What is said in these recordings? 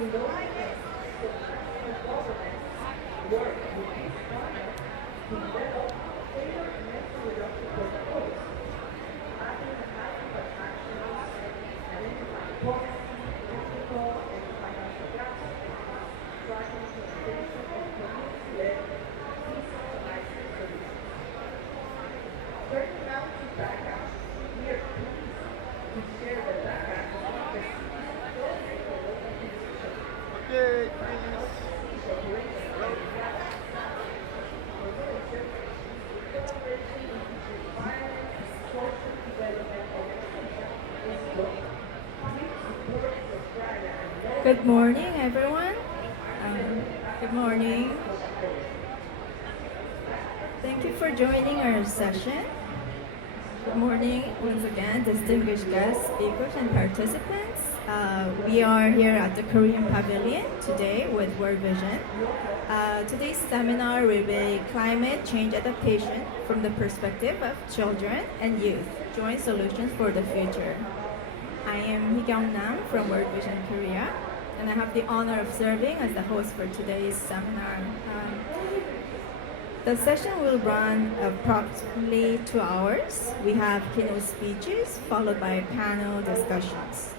Okay, please. Good morning, everyone. Good morning. Thank you for joining our session. Good morning once again, distinguished guests, speakers, and participants. We are here at the Korean Pavilion today with World Vision. Today's seminar will be Climate Change Adaptation from the Perspective of Children and Youth, Joint Solutions for the Future. I am Hee-kyung Nam from World Vision Korea, and I have the honor of serving as the host for today's seminar. The session will run approximately 2 hours. We have keynote speeches followed by panel discussions.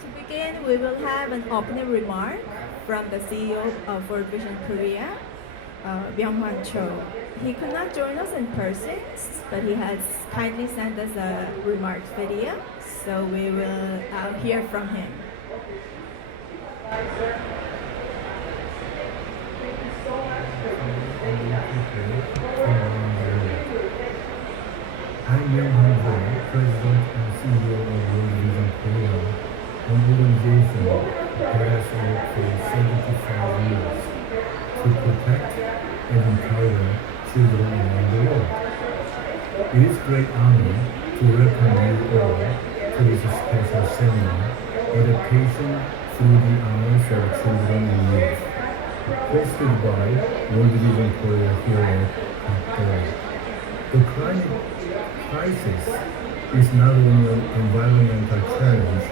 To begin, we will have an opening remark from the CEO of World Vision Korea, Myung-hwan Cho. He could not join us in person, but he has kindly sent us a remarks video, so we will hear from him. I'm Myung-hwan Cho, President and CEO of World Vision Korea, an organization that has worked for 75 years to protect and empower children around the world. It is a great honor to welcome you all to this special seminar, Adaptation through the Eyes of Children and Youth, hosted by World Vision Korea here at COP30. The climate crisis is not only an environmental challenge,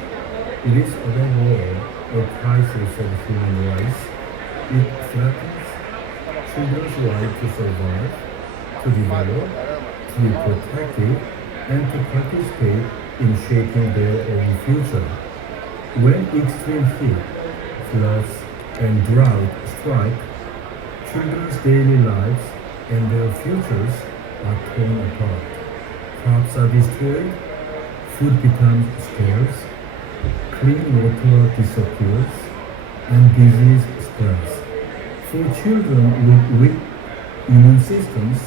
it is above all a crisis of human rights. It threatens children's right to survive, to develop, to be protected, and to participate in shaping their own future. When extreme heat, floods, and drought strike, children's daily lives and their futures are torn apart. Crops are destroyed, food becomes scarce, clean water disappears, and disease spreads. For children with weak immune systems,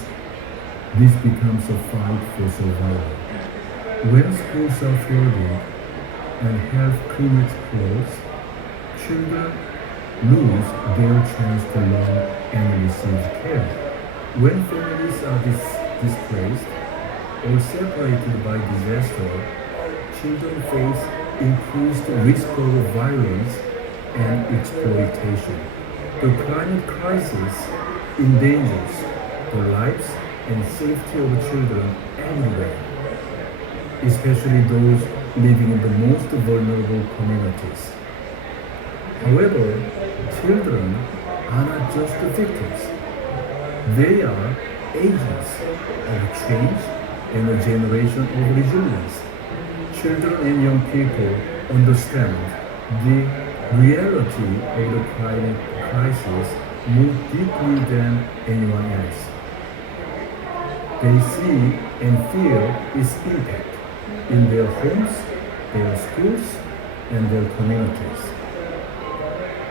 this becomes a fight for survival. When schools are flooded and health clinics close, children lose their chance to learn and receive care. When families are displaced or separated by disaster, children face increased risk of violence and exploitation. The climate crisis endangers the lives and safety of children everywhere, especially those living in the most vulnerable communities. However, children are not just victims. They are agents of change and a generation of resilience. Children and young people understand the reality of the climate crisis more deeply than anyone else. They see and feel its impact in their homes, their schools, and their communities.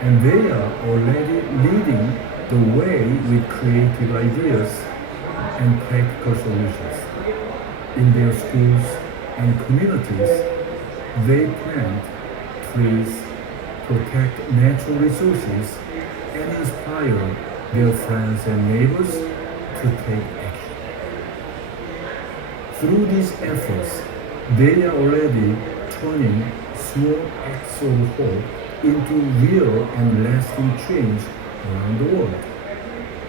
And they are already leading the way with creative ideas and practical solutions. In their schools and communities, they plant trees, protect natural resources, and inspire their friends and neighbors to take action. Through these efforts, they are already turning small acts of hope into real and lasting change around the world.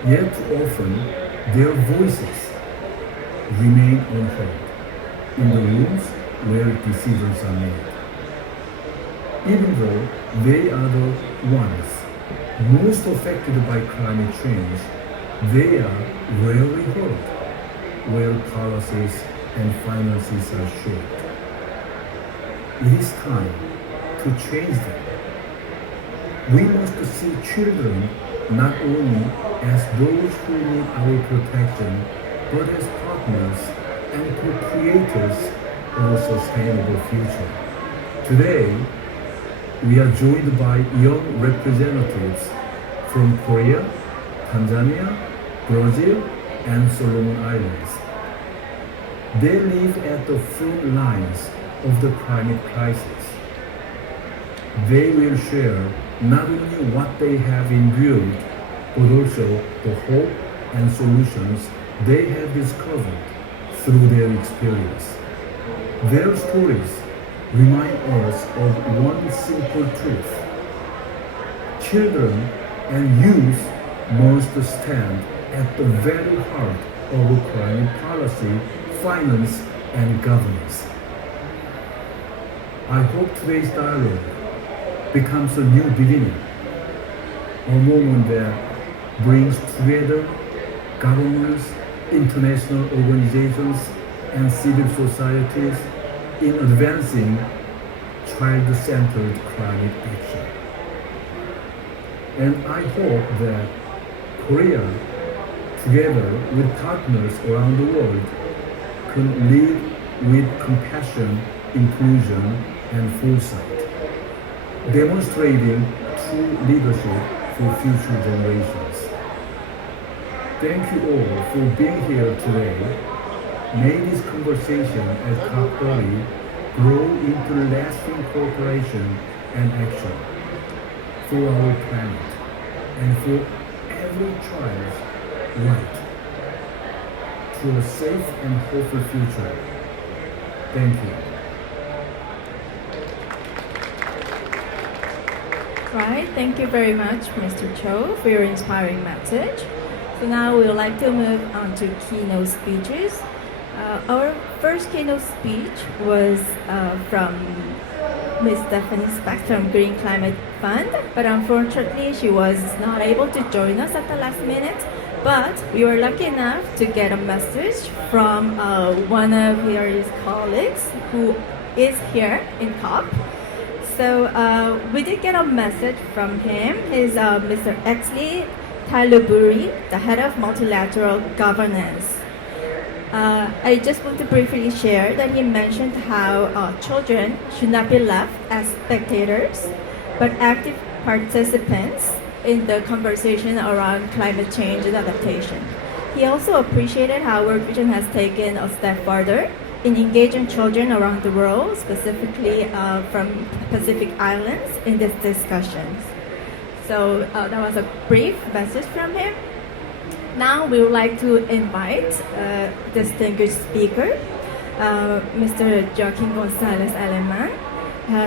Yet often, their voices remain unheard in the rooms where decisions are made. Even though They are the ones most affected by climate change. They are rarely heard, where policies and finances are short. It is time to change them. We must see children not only as those who need our protection, but as partners and co-creators of a sustainable future. Today, we are joined by young representatives from Korea, Tanzania, Brazil, and Solomon Islands. They live at the front lines of the climate crisis. They will share not only what they have endured, but also the hope and solutions they have discovered through their experience. Their stories remind us of one simple truth. Children and youth must stand at the very heart of climate policy, finance, and governance. I hope today's dialogue becomes a new beginning, a moment that brings together governments, international organizations, and civil societies in advancing child-centered climate action. And I hope that Korea, together with partners around the world, can lead with compassion, inclusion, and foresight, demonstrating true leadership for future generations. Thank you all for being here today. May this conversation at COP30 grow into lasting cooperation and action for our planet and for every child's right to a safe and hopeful future. Thank you. Right, thank you very much, Mr. Cho, for your inspiring message. So now we would like to move on to keynote speeches. Our first keynote speech was from Ms. Stephanie Speck from Green Climate Fund, but unfortunately she was not able to join us at the last minute. But we were lucky enough to get a message from one of his colleagues who is here in COP. So we did get a message from him. He's Mr. Exley Taluburi, the head of multilateral governance. I just want to briefly share that he mentioned how children should not be left as spectators, but active participants in the conversation around climate change and adaptation. He also appreciated how World Vision has taken a step further in engaging children around the world, specifically from Pacific Islands, in these discussions. So that was a brief message from him. Now we would like to invite distinguished speaker, Mr. Joaquin Gonzalez Aleman.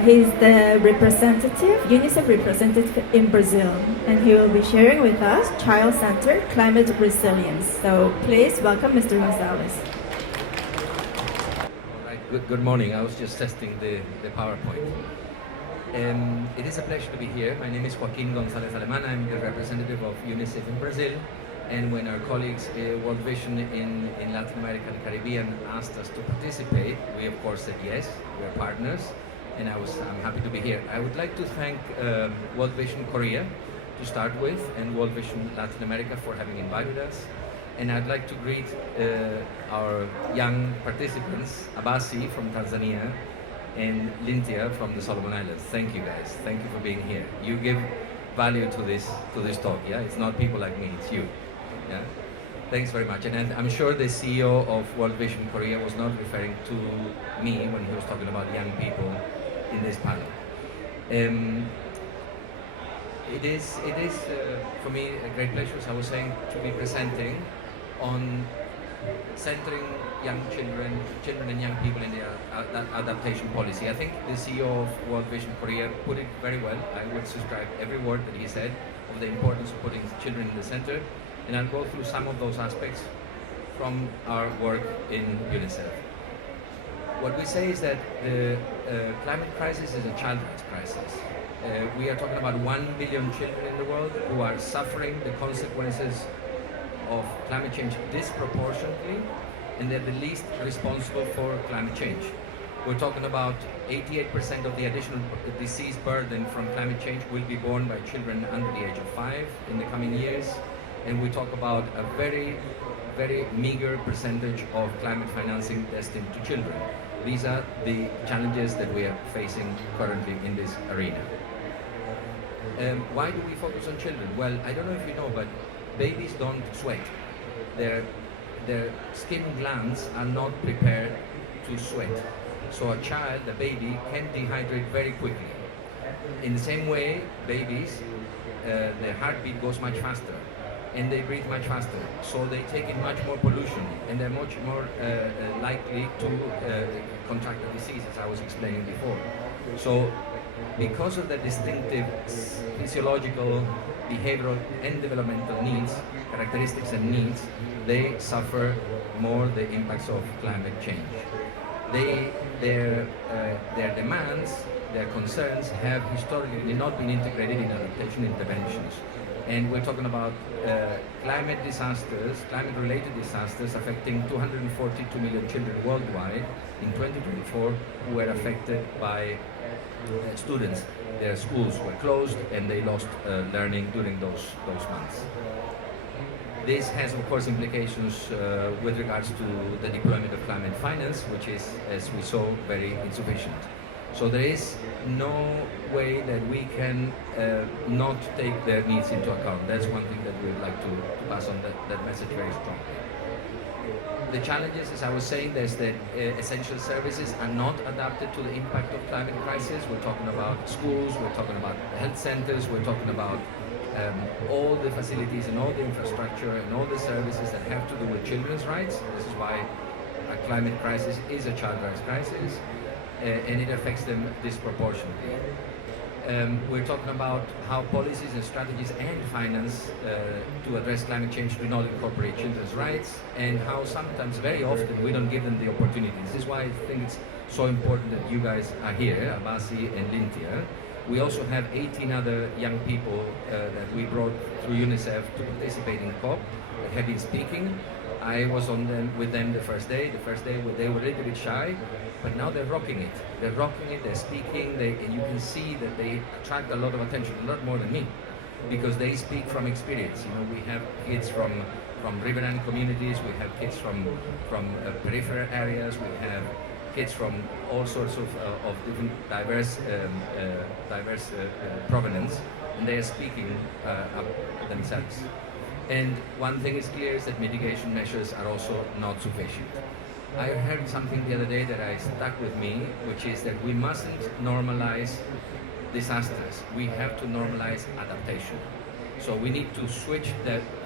He's the representative, UNICEF representative in Brazil, and he will be sharing with us child-centered climate resilience. So please welcome Mr. Gonzalez. Good morning. I was just testing the PowerPoint. It is a pleasure to be here. My name is Joaquin Gonzalez Aleman. I'm the representative of UNICEF in Brazil. And when our colleagues World Vision in Latin America and Caribbean asked us to participate, we of course said yes. We're partners, and I'm happy to be here. I would like to thank World Vision Korea to start with, and World Vision Latin America for having invited us. And I'd like to greet our young participants, Abasi from Tanzania and Lintia from the Solomon Islands. Thank you guys. Thank you for being here. You give value to this talk. Yeah, it's not people like me, it's you. Yeah, thanks very much. And I'm sure the CEO of World Vision Korea was not referring to me when he was talking about young people in this panel. It is for me a great pleasure, as I was saying, to be presenting on centering young children and young people in their adaptation policy. I think the CEO of World Vision Korea put it very well. I would subscribe every word that he said of the importance of putting children in the center, and I'll go through some of those aspects from our work in UNICEF. What we say is that the climate crisis is a child rights crisis. We are talking about 1 billion children in the world who are suffering the consequences of climate change disproportionately, and they're the least responsible for climate change. We're talking about 88% of the additional disease burden from climate change will be borne by children under the age of 5 in the coming years, and we talk about a very, very meager percentage of climate financing destined to children. These are the challenges that we are facing currently in this arena. Why do we focus on children? Well, I don't know if you know, but babies don't sweat. Their skin glands are not prepared to sweat. So a child, a baby, can dehydrate very quickly. In the same way, babies, their heartbeat goes much faster and they breathe much faster. So they take in much more pollution and they're much more likely to contract the disease, as I was explaining before. So because of the distinctive physiological, behavioral and developmental needs, characteristics and needs, they suffer more the impacts of climate change. Their demands, their concerns have historically not been integrated in adaptation interventions. And we're talking about climate disasters, climate-related disasters affecting 242 million children worldwide in 2024 who were affected by students. Their schools were closed and they lost learning during those months. This has, of course, implications with regards to the deployment of climate finance, which is, as we saw, very insufficient. So there is no way that we can not take their needs into account. That's one thing that we'd like to pass on that message very strongly. The challenges, as I was saying, is that essential services are not adapted to the impact of climate crisis. We're talking about schools, we're talking about health centers, we're talking about all the facilities and all the infrastructure and all the services that have to do with children's rights. This is why a climate crisis is a child rights crisis, and it affects them disproportionately. We're talking about how policies and strategies and finance to address climate change do not incorporate children's rights, and how sometimes, very often, we don't give them the opportunities. This is why I think it's so important that you guys are here, Abasi and Lintia. We also have 18 other young people that we brought through UNICEF to participate in COP that have been speaking. I was with them the first day. The first day they were a little bit shy, but now they're rocking it. They're rocking it, they're speaking, and you can see that they attract a lot of attention, a lot more than me, because they speak from experience. You know, we have kids from riverine communities, we have kids from peripheral areas, we have kids from all sorts of different diverse provenance, and they are speaking themselves. And one thing is clear is that mitigation measures are also not sufficient. I heard something the other day that stuck with me, which is that we mustn't normalize disasters. We have to normalize adaptation. So we need to switch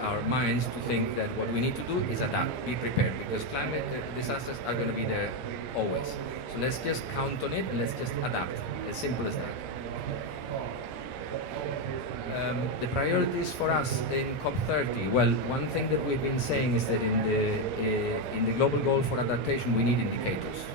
our minds to think that what we need to do is adapt, be prepared, because climate disasters are going to be there always. So let's just count on it and let's just adapt. As simple as that. The priorities for us in COP30. Well, one thing that we've been saying is that in the global goal for adaptation, we need indicators.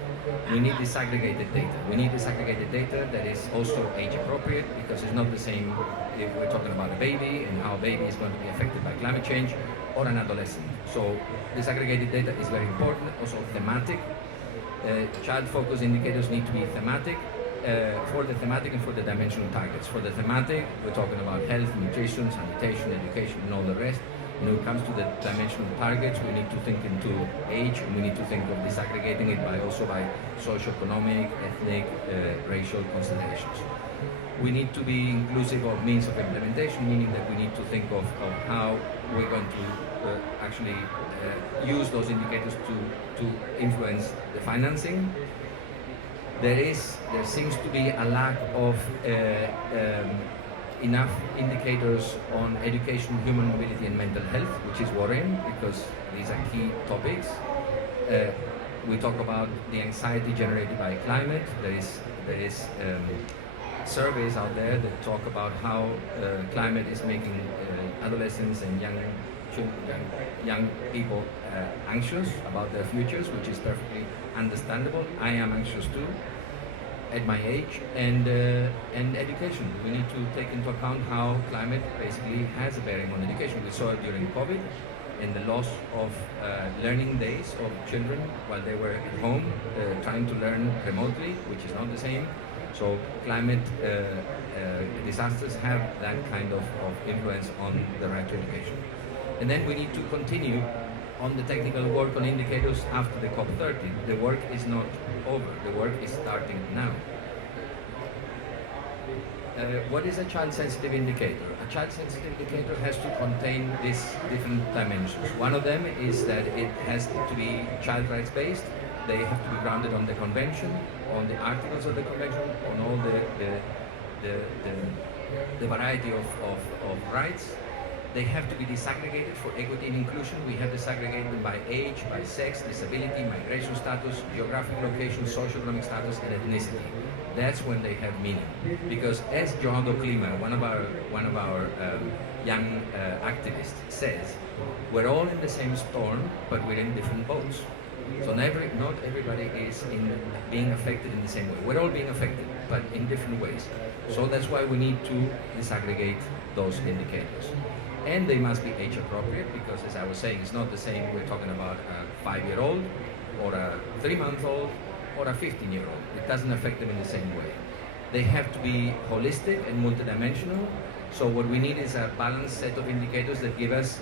We need disaggregated data. We need disaggregated data that is also age appropriate, because it's not the same if we're talking about a baby and how a baby is going to be affected by climate change, or an adolescent. So disaggregated data is very important. Also thematic. Child-focused indicators need to be thematic. For the thematic and for the dimensional targets. For the thematic, we're talking about health, nutrition, sanitation, education, and all the rest. And when it comes to the dimensional targets, we need to think into age, and we need to think of disaggregating it by socioeconomic, ethnic, racial considerations. We need to be inclusive of means of implementation, meaning that we need to think of how we're going to actually use those indicators to influence the financing. There seems to be a lack of enough indicators on education, human mobility, and mental health, which is worrying because these are key topics. We talk about the anxiety generated by climate. There is surveys out there that talk about how climate is making adolescents and young people anxious about their futures, which is perfectly understandable. I am anxious too. at my age, and education. We need to take into account how climate basically has a bearing on education. We saw it during COVID and the loss of learning days of children while they were at home trying to learn remotely, which is not the same. So climate disasters have that kind of influence on the right to education. And then we need to continue on the technical work on indicators after the COP30. The work is not over, the work is starting now. What is a child-sensitive indicator? A child-sensitive indicator has to contain these different dimensions. One of them is that it has to be child rights based. They have to be grounded on the convention, on the articles of the convention, on all the variety of rights. They have to be disaggregated for equity and inclusion. We have disaggregated them by age, by sex, disability, migration status, geographic location, socioeconomic status, and ethnicity. That's when they have meaning. Because as João do Clima, one of our young activists, says, we're all in the same storm, but we're in different boats. So not everybody is being affected in the same way. We're all being affected, but in different ways. So that's why we need to disaggregate those indicators. And they must be age appropriate, because as I was saying, it's not the same we're talking about a 5-year-old or a 3-month-old or a 15-year-old. It doesn't affect them in the same way. They have to be holistic and multidimensional. So what we need is a balanced set of indicators that give us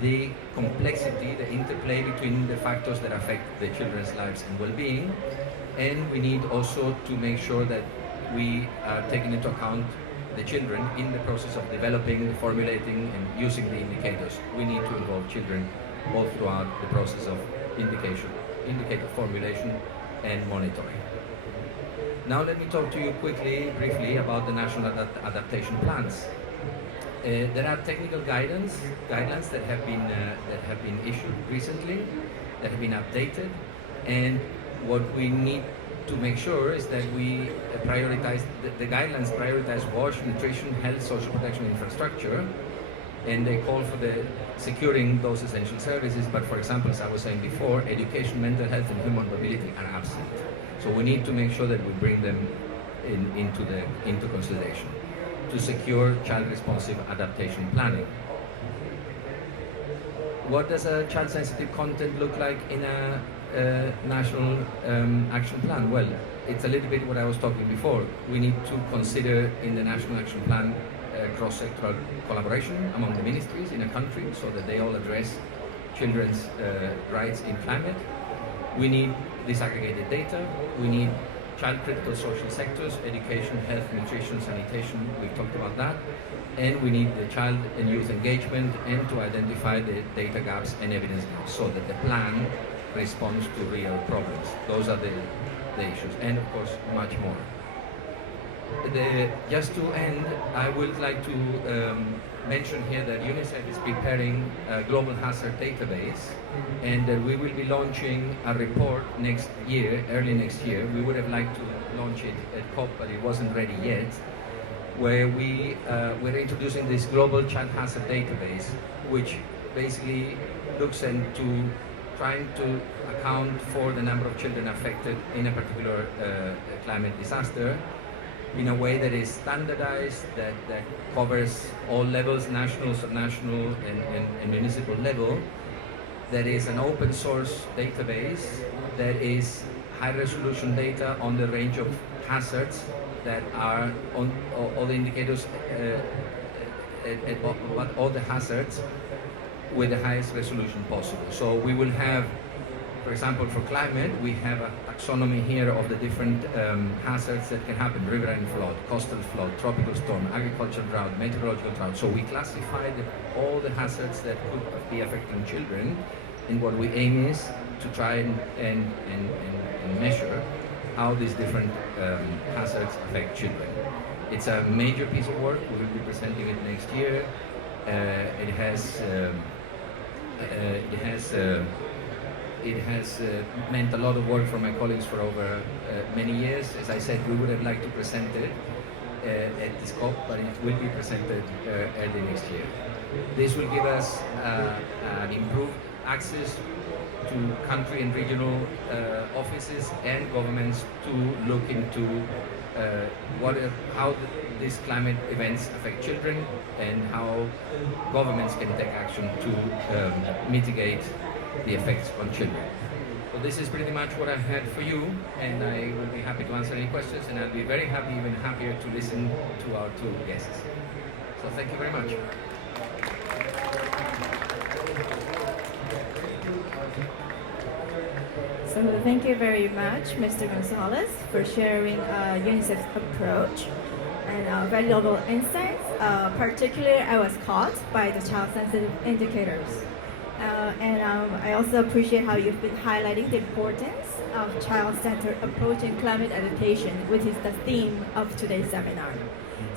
the complexity, the interplay between the factors that affect the children's lives and well-being. And we need also to make sure that we are taking into account the children in the process of developing, formulating, and using the indicators. We need to involve children all throughout the process of indicator formulation and monitoring. Now let me talk to you briefly about the national adaptation plans. There are technical guidelines that have been issued recently, that have been updated, and what we need to make sure is that we prioritize, the guidelines prioritize wash, nutrition, health, social protection infrastructure, and they call for the securing those essential services. But for example, as I was saying before, education, mental health, and human mobility are absent. So we need to make sure that we bring them into consideration to secure child-responsive adaptation planning. What does a child-sensitive content look like in a national action plan? Well, it's a little bit what I was talking before. We need to consider in the national action plan cross-sectoral collaboration among the ministries in a country so that they all address children's rights in climate. We need disaggregated data. We need child-critical social sectors, education, health, nutrition, sanitation, we've talked about that. And we need the child and youth engagement and to identify the data gaps and evidence gaps so that the plan responds to real problems. Those are the issues, and of course much more. Just to end, I would like to mention here that UNICEF is preparing a global hazard database, and that we will be launching a report next year, early next year. We would have liked to launch it at COP, but it wasn't ready yet, where we're introducing this global child hazard database, which basically looks into trying to account for the number of children affected in a particular climate disaster in a way that is standardized, that covers all levels, national, subnational, and municipal level, that is an open source database, that is high resolution data on the range of hazards that are on all the indicators, all the hazards with the highest resolution possible. So we will have, for example, for climate, we have a taxonomy here of the different hazards that can happen: riverine flood, coastal flood, tropical storm, agricultural drought, meteorological drought. So we classify all the hazards that could be affecting children, and what we aim is to try and measure how these different hazards affect children. It's a major piece of work. We will be presenting it next year. It has meant a lot of work for my colleagues for over many years. As I said, we would have liked to present it at this COP, but it will be presented early next year. This will give us an improved access to country and regional offices and governments to look into how these climate events affect children and how governments can take action to mitigate the effects on children. So this is pretty much what I had for you, and I will be happy to answer any questions, and I'll be very happy, even happier, to listen to our two guests. So thank you very much. So thank you very much, Mr. Gonzalez, for sharing UNICEF's approach and valuable insights. Particularly, I was caught by the child-sensitive indicators. I also appreciate how you've been highlighting the importance of child-centered approach in climate adaptation, which is the theme of today's seminar.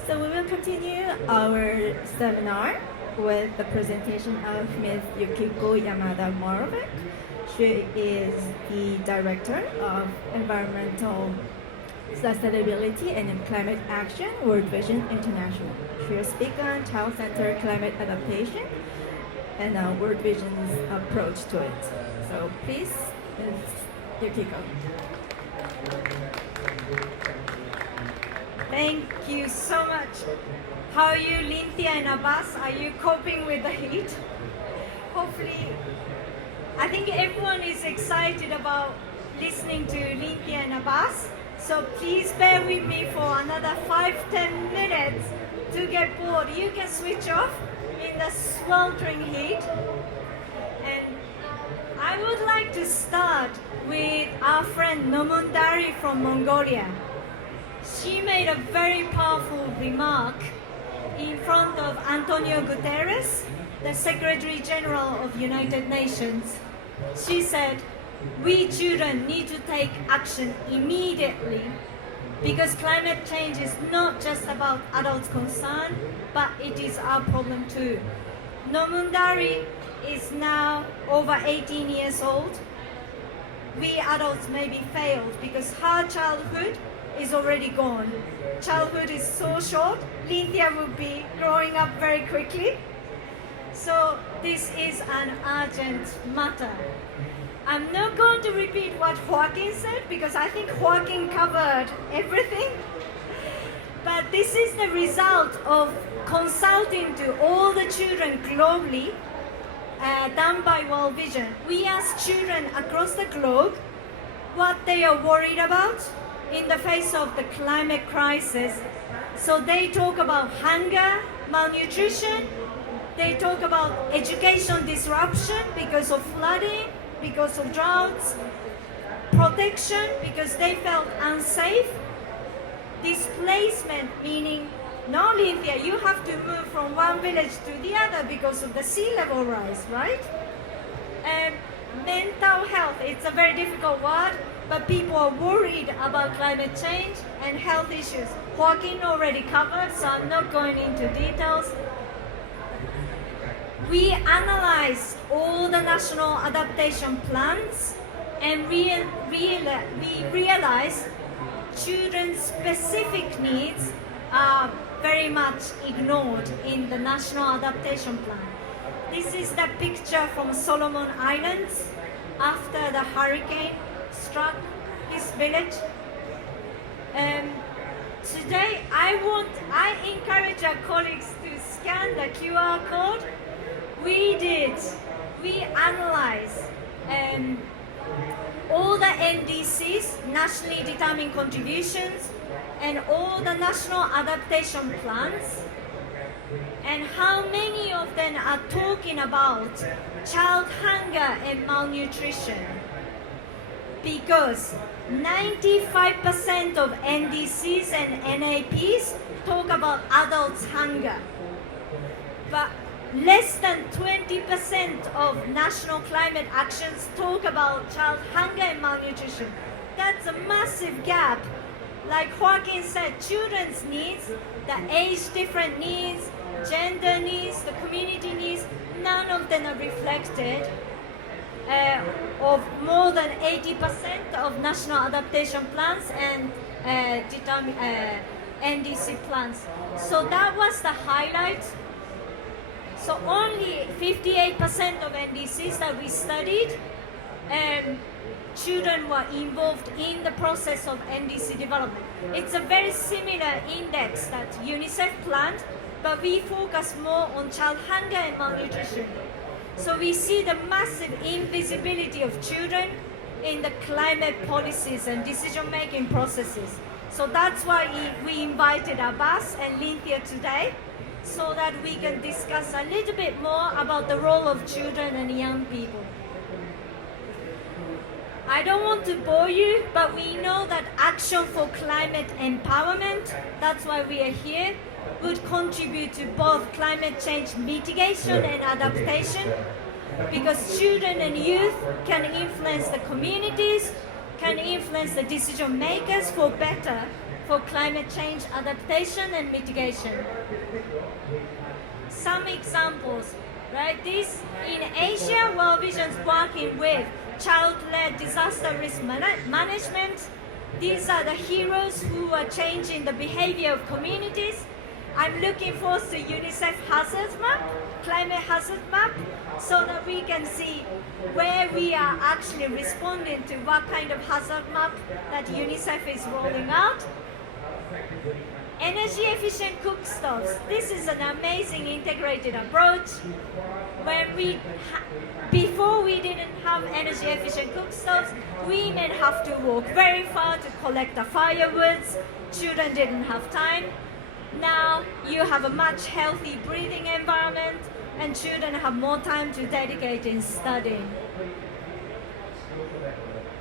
So we will continue our seminar with the presentation of Ms. Yukiko Yamada Moravec. She is the Director of Environmental Sustainability and Climate Action, World Vision International. She will speak on child-centered climate adaptation and World Vision's approach to it. So please, Ms. Yukiko. Thank you so much. How are you, Lintia and Abbas? Are you coping with the heat? Hopefully, I think everyone is excited about listening to Lintia and Abbas. So please bear with me for another 5-10 minutes to get bored. You can switch off in the sweltering heat. And I would like to start with our friend Nomundari from Mongolia. She made a very powerful remark in front of Antonio Guterres, the Secretary General of United Nations. She said, we children need to take action immediately because climate change is not just about adults' concern, but it is our problem too. Nomundari is now over 18 years old. We adults may be failed because her childhood is already gone. Childhood is so short, Lintia will be growing up very quickly. So this is an urgent matter. I'm not going to repeat what Joaquin said because I think Joaquin covered everything. But this is the result of consulting to all the children globally done by World Vision. We asked children across the globe what they are worried about in the face of the climate crisis. So they talk about hunger, malnutrition, they talk about education disruption because of flooding, because of droughts, protection because they felt unsafe, displacement meaning, no Linthia, you have to move from one village to the other because of the sea level rise, right? And mental health, it's a very difficult word, but people are worried about climate change and health issues. Joaquin already covered, so I'm not going into details. We analyzed all the national adaptation plans and we realized children's specific needs are very much ignored in the national adaptation plan. This is the picture from Solomon Islands after the hurricane struck his village. Today I encourage our colleagues to scan the QR code. We analyzed all the NDCs, nationally determined contributions, and all the national adaptation plans, and how many of them are talking about child hunger and malnutrition. Because 95% of NDCs and NAPs talk about adults' hunger, but less than 20% of national climate actions talk about child hunger and malnutrition. That's a massive gap. Like Joaquin said, children's needs, the age-different needs, gender needs, the community needs, none of them are reflected of more than 80% of national adaptation plans and NDC plans. So that was the highlight. So only 58% of NDCs that we studied children were involved in the process of NDC development. It's a very similar index that UNICEF planned, but we focus more on child hunger and malnutrition. So we see the massive invisibility of children in the climate policies and decision-making processes. So that's why we invited Abbas and Lynthia today, so that we can discuss a little bit more about the role of children and young people. I don't want to bore you, but we know that action for climate empowerment, that's why we are here, would contribute to both climate change mitigation and adaptation, because children and youth can influence the communities, can influence the decision makers for better for climate change adaptation and mitigation. Some examples, right? This in Asia, World Vision's working with child-led disaster risk management. These are the heroes who are changing the behavior of communities. I'm looking forward to UNICEF hazard map, climate hazard map, so that we can see where we are actually responding to what kind of hazard map that UNICEF is rolling out. Energy efficient cookstoves. This is an amazing integrated approach where before we didn't have energy efficient cookstoves, women have to walk very far to collect the firewoods. Children didn't have time. Now you have a much healthy breathing environment and children have more time to dedicate in studying.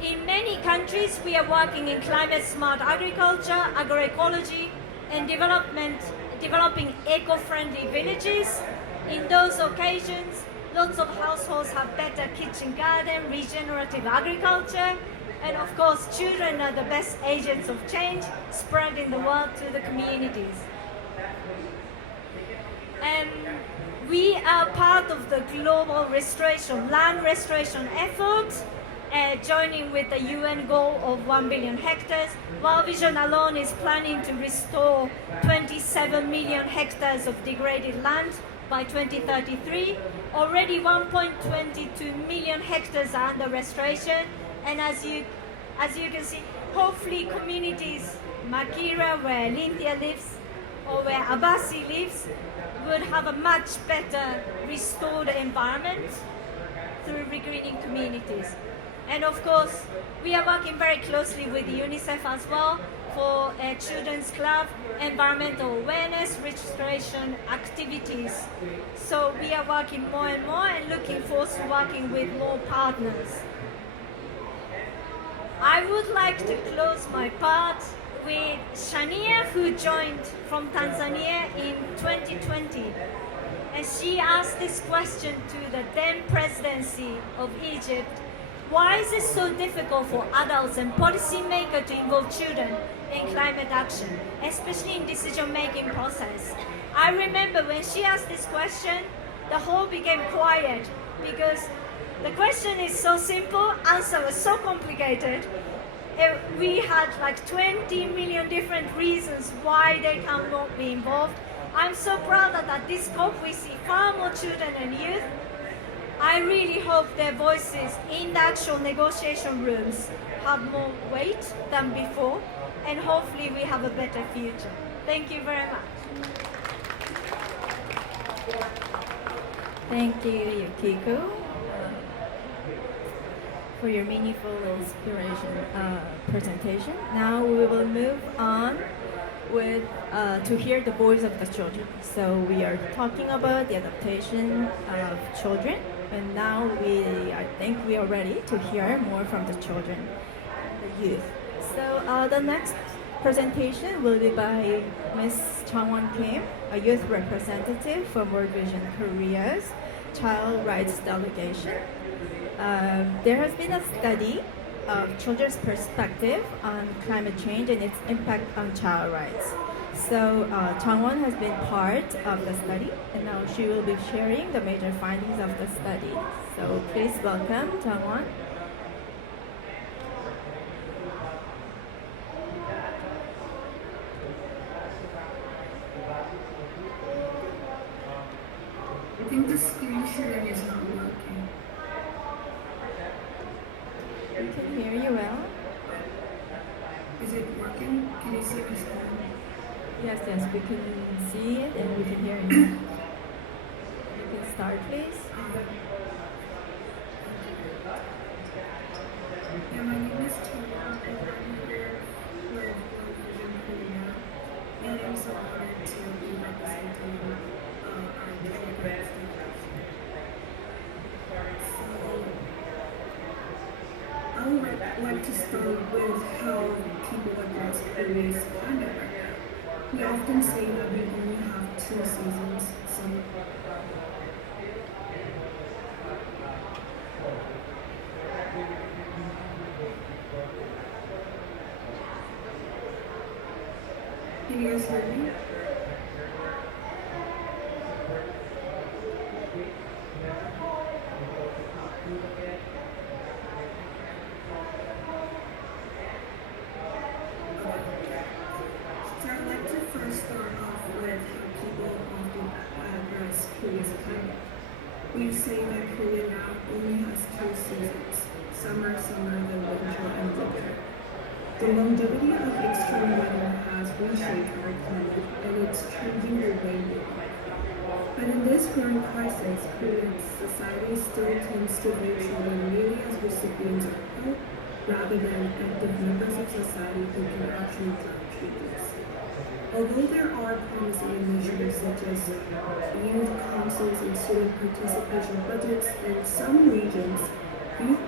In many countries, we are working in climate-smart agriculture, agroecology, and developing eco-friendly villages. In those occasions, lots of households have better kitchen garden, regenerative agriculture, and of course, children are the best agents of change, spreading the word to the communities. We are part of the global land restoration effort, joining with the UN goal of 1 billion hectares. World Vision alone is planning to restore 27 million hectares of degraded land by 2033. Already 1.22 million hectares are under restoration, and as you can see, hopefully communities, Makira, where Lynthia lives, or where Abasi lives, would have a much better restored environment through regreening communities. And of course, we are working very closely with UNICEF as well for Children's Club, environmental awareness, restoration activities. So we are working more and more and looking forward to working with more partners. I would like to close my part with Shania, who joined from Tanzania in 2020. And she asked this question to the then presidency of Egypt: why is it so difficult for adults and policymakers to involve children in climate action, especially in decision-making process? I remember when she asked this question, the whole became quiet because the question is so simple, answer was so complicated. We had like 20 million different reasons why they cannot be involved. I'm so proud that at this COP we see far more children and youth. I really hope their voices in the actual negotiation rooms have more weight than before, and hopefully we have a better future. Thank you very much. Thank you, Yukiko, for your meaningful inspiration presentation. Now we will move on with to hear the voice of the children. So we are talking about the adaptation of children, and now I think we are ready to hear more from the children, the youth. So the next presentation will be by Ms. Changwon Kim, a youth representative from World Vision Korea's Child Rights Delegation. There has been a study of children's perspective on climate change and its impact on child rights. So Changwon has been part of the study, and now she will be sharing the major findings of the study. So please welcome Changwon. I think the screen sharing is not working. it working? Can you see my screen? Yes, yes, we can see it and we can hear you. You can start, please. Yeah, my name is Tina. I'm here with World Vision Korea, and I'm so honored to be representing our Korean stakeholders. I would like to start with how people address Korea's climate right now. We often say that we only have 2 seasons, summer. Can you guys hear me? So I'd like to first start off with how people often address Korea's climate. We say that Korea now only has 2 seasons, summer, then winter, and winter. The longevity of extreme weather has reshaped our climate, and it's changing the way we live. But in this growing crisis, Korean society still tends to view children merely as recipients of help rather than active members of society who can actually drive changes. Although there are promising initiatives such as youth councils and student participation budgets in some regions, youth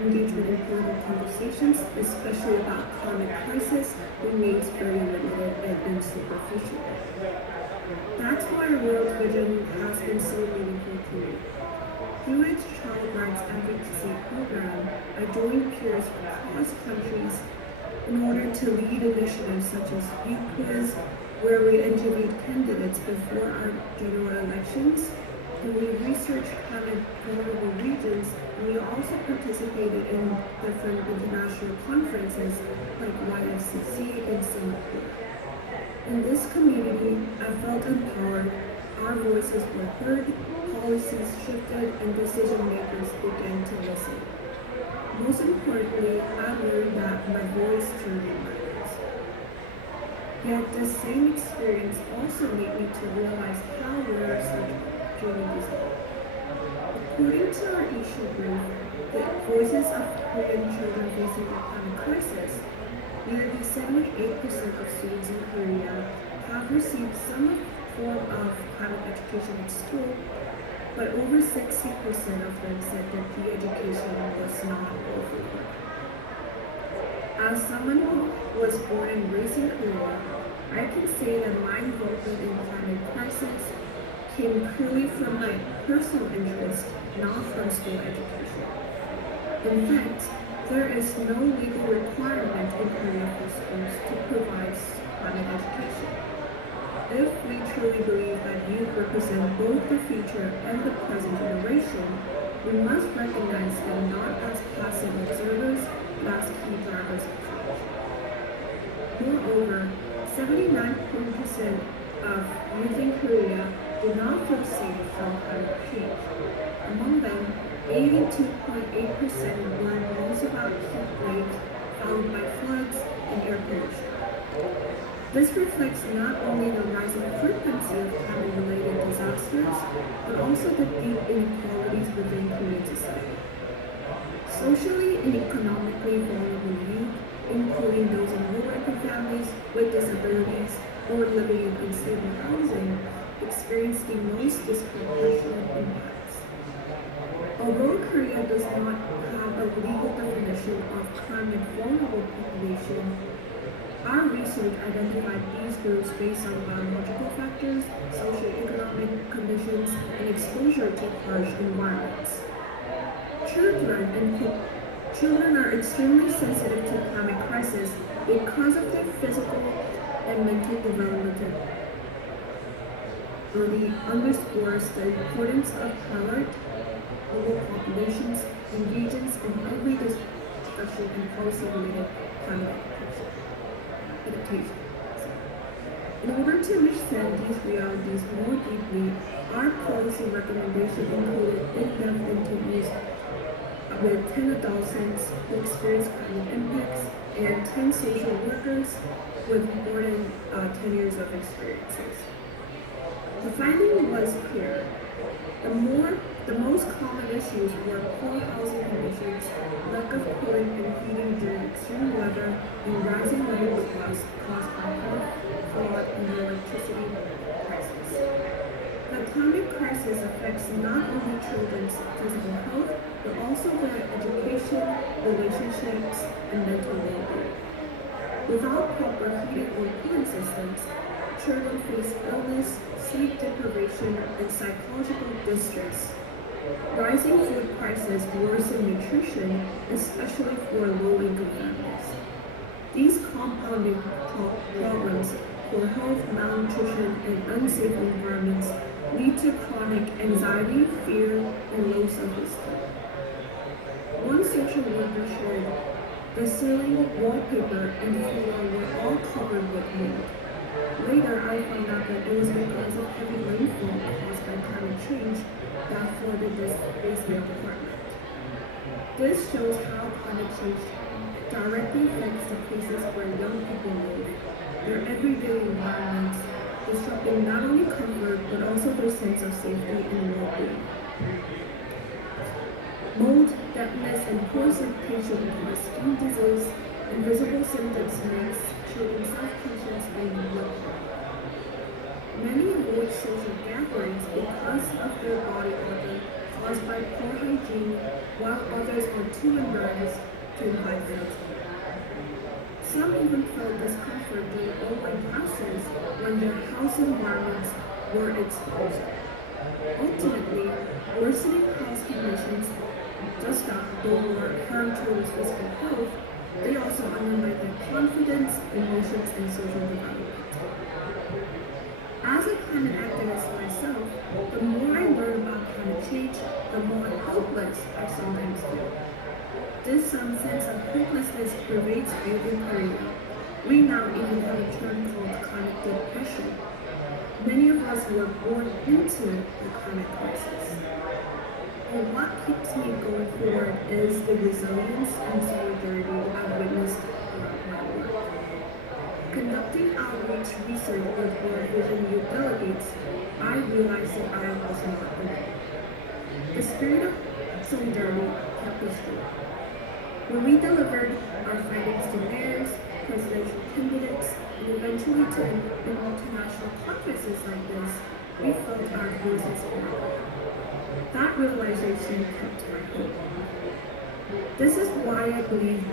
engagement in political conversations, especially about climate crisis, remains very limited and superficial. That's why World Vision has been so meaningful to me. Through its child rights advocacy program, I joined peers across countries in order to lead initiatives such as Youth Quiz, where we interviewed candidates before our general elections, and we researched climate vulnerable regions, and we also participated in different international conferences like YFCC in Singapore. In this community, I felt empowered, our voices were heard, policies shifted, and decision makers began to listen. Most importantly, I learned that my voice truly matters. Yet this same experience also made me to realize how rare such opportunities are. According to our issue brief, the voices of Korean children facing the climate crisis, nearly 78% of students in Korea have received some form of climate education at school, but over 60% of them said that the education was not overall. As someone who was born and raised in Korea, I can say that my involvement in climate crisis came purely from my personal interest, not from school education. In fact, there is no legal requirement in Korea for schools to provide climate education. If we truly believe that youth represent both the future and the present generation, we must recognize them not as passive observers, but as key drivers of change. Moreover, 79% of youth in Korea do not feel safe from climate change. Among them, 82.8% learn most about heat waves, followed by floods and air pollution. This reflects not only the rising frequency of climate-related disasters, but also the deep inequalities within Korean society. Socially and economically vulnerable youth, including those in low-income families with disabilities or living in unstable housing, experience the most disproportionate impacts. Although Korea does not have a legal definition of climate vulnerable population, our research identified these groups based on biological factors, socioeconomic conditions, and exposure to harsh environments. Children are extremely sensitive to climate crisis because of their physical and mental development. Really underscores the importance of alert global populations and regions in every discussion and policy-related climate adaptation. In order to understand these realities more deeply, our policy recommendation included in-depth interviews with 10 adolescents who experienced climate impacts, and 10 social workers with more than 10 years of experiences. The finding was clear. The most common issues were poor housing conditions, lack of cooling and heating during extreme weather, and rising labor costs caused by health, fraud, and the electricity crisis. The climate crisis affects not only children's physical health, but also their education, relationships, and mental well-being. Without proper heating or cooling systems, children face illness, sleep deprivation, and psychological distress. Rising food prices worsen nutrition, especially for low-income families. These compounding problems for health, malnutrition, and unsafe environments lead to chronic anxiety, fear, and low self-esteem. One social worker shared, the ceiling, wallpaper, and floor were all covered with mold. Later, I found out that it was because of heavy rainfall caused by climate change that flooded this basement apartment. This shows how climate change directly affects the places where young people live, their everyday environments, disrupting not only comfort but also their sense of safety and well-being. Mold, dampness, and poor sanitation cause skin disease, and visible symptoms makes children self-conscious and neglectful. Many avoid social gatherings because of their body odor caused by poor hygiene, while others are too embarrassed to invite friends. Some even felt discomfort during online classes when their house environments were exposed. Ultimately, worsening house conditions just not only harm children's physical health, they also undermine their confidence, emotions, and social development. As a climate activist myself, the more I learn about climate change, the more helpless I sometimes feel. This sense of hopelessness pervades every Korea. We now even have a term called climate depression. Many of us were born into the climate crisis. And what keeps me going forward is the resilience and solidarity I've witnessed throughout my work. Conducting outreach research with World Vision Youth delegates, I realized that I was not alone. The spirit of solidarity kept us going. When we delivered our findings to mayors, presidential candidates, and eventually to international conferences like this, we felt our voices heard. That realization kept my hope. This is why I believe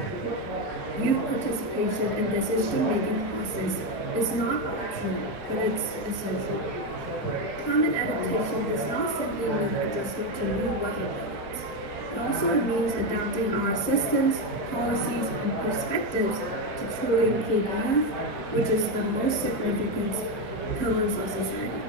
youth participation in decision-making process is not optional, but it's essential. Climate adaptation does not simply mean adjusting to new weather patterns. It also means adapting our systems, policies, and perspectives to truly include youth, which is the most significant pillars of society.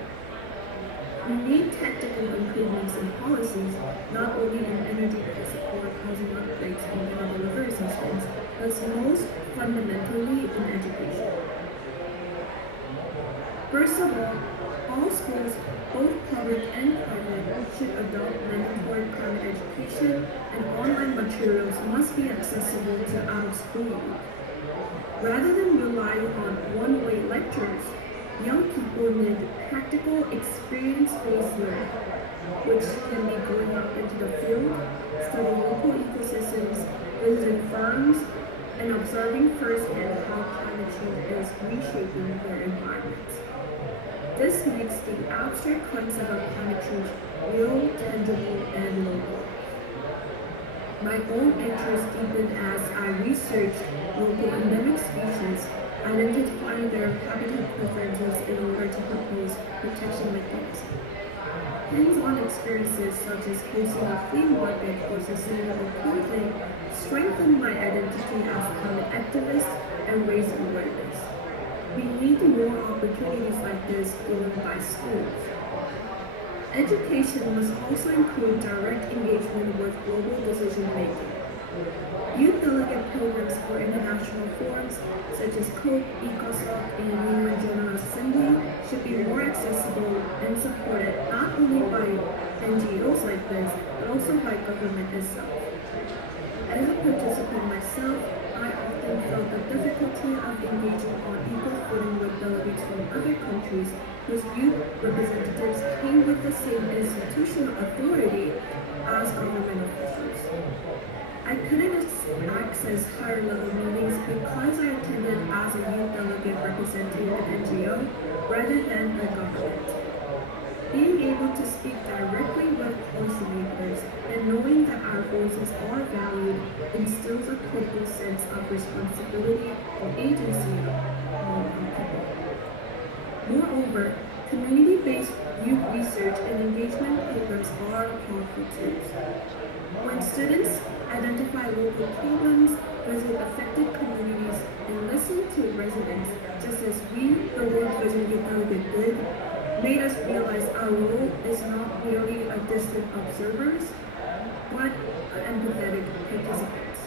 We need tactical improvements in policies, not only in energy to support housing upgrades and power delivery systems, but most fundamentally in education. First of all schools, both public and private, should adopt mandatory climate education, and online materials must be accessible to out-of-school youth. Rather than relying on one-way lectures, young people need practical, experience-based learning, which can be going out into the field, studying local ecosystems, visiting farms, and observing firsthand how climate change is reshaping their environments. This makes the abstract concept of climate change real, tangible, and local. My own interest deepened as I researched local endemic species, identifying their habitat preferences in order to propose protection mechanisms. Hands-on experiences such as hosting a flea market for sustainable clothing strengthened my identity as a climate activist and raised awareness. We need more opportunities like this given by schools. Education must also include direct engagement with global decision-making. Youth delegate programs for international forums such as COP, ECOSOC, and UN General Assembly should be more accessible and supported not only by NGOs like this, but also by government itself. As a participant myself, I often often felt the difficulty of engaging on equal footing with delegates from other countries whose youth representatives came with the same institutional authority as government officials. I couldn't access higher level meetings because I attended as a youth delegate representing an NGO rather than a government. Being able to speak directly with policymakers and knowing that our voices are valued instills a critical sense of responsibility and agency among our people. Moreover, community-based youth research and engagement programs are powerful tools. When students identify local problems, visit affected communities, and listen to residents, just as we, the World Vision Youth Delegate, did, made us realize our role is not merely a distant observers, but empathetic participants.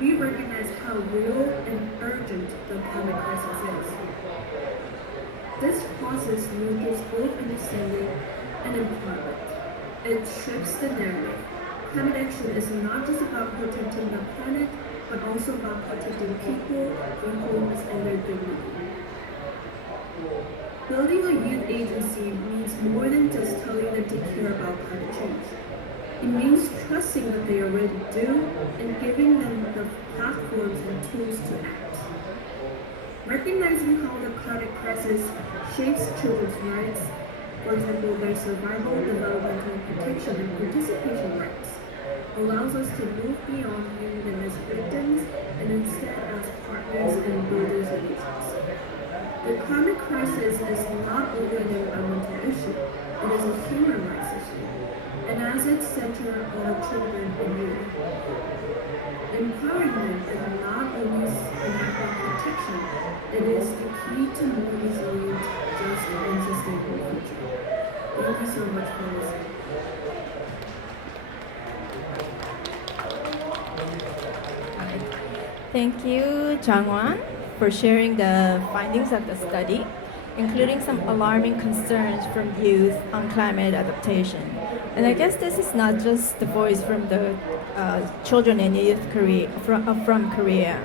We recognize how real and urgent the climate crisis is. This process nurtures both understanding and empowerment. It shifts the narrative. Climate action is not just about protecting the planet, but also about protecting people, their homes, and their dignity. Building a youth agency means more than just telling them to care about climate change. It means trusting what they already do and giving them the platforms and tools to act. Recognizing how the climate crisis shapes children's rights, for example, their survival, developmental protection, and participation rights, allows us to move beyond viewing them as victims and instead as partners and builders of nations. The climate crisis is not only an environmental issue, it is a human rights issue, and as its center are children and youth. Empowering them is not only an act of protection, it is the key to more resilient, just, and sustainable future. Thank you so much for listening. Thank you, Jangwon, for sharing the findings of the study, including some alarming concerns from youth on climate adaptation. And I guess this is not just the voice from the children and youth from Korea.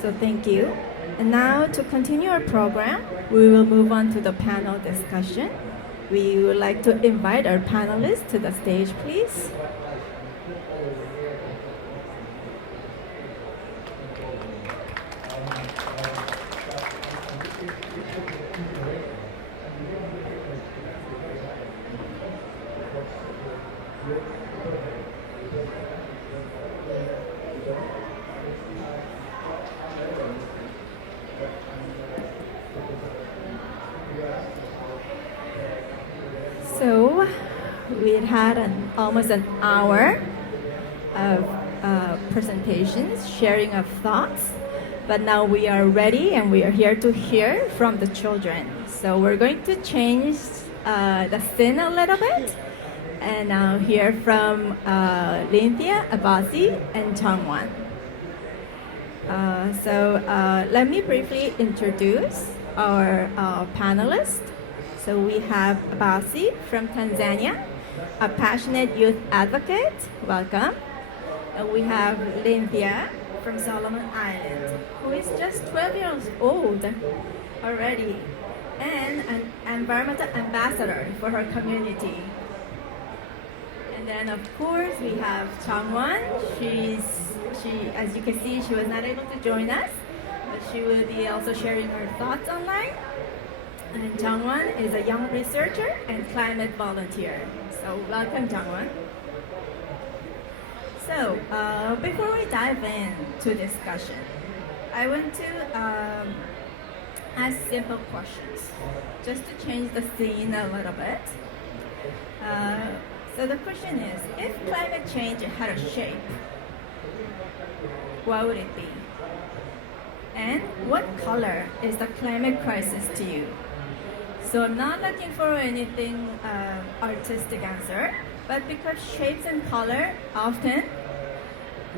So thank you. And now to continue our program, we will move on to the panel discussion. We would like to invite our panelists to the stage, please. So we had almost an hour of presentations, sharing of thoughts, but now we are ready and we are here to hear from the children. So we're going to change the scene a little bit and now hear from Lynthia, Abasi, and Changwon. So let me briefly introduce our panelists. So we have Abasi from Tanzania, a passionate youth advocate. Welcome. And we have Lynthia from Solomon Island, who is just 12 years old already, and an environmental ambassador for her community. And then of course we have Changwon. She, as you can see, she was not able to join us, but she will be also sharing her thoughts online. And Jangwon is a young researcher and climate volunteer. So welcome, Jangwon. So before we dive into discussion, I want to ask simple questions, just to change the scene a little bit. So the question is, if climate change had a shape, what would it be? And what color is the climate crisis to you? So I'm not looking for anything artistic answer, but because shapes and color often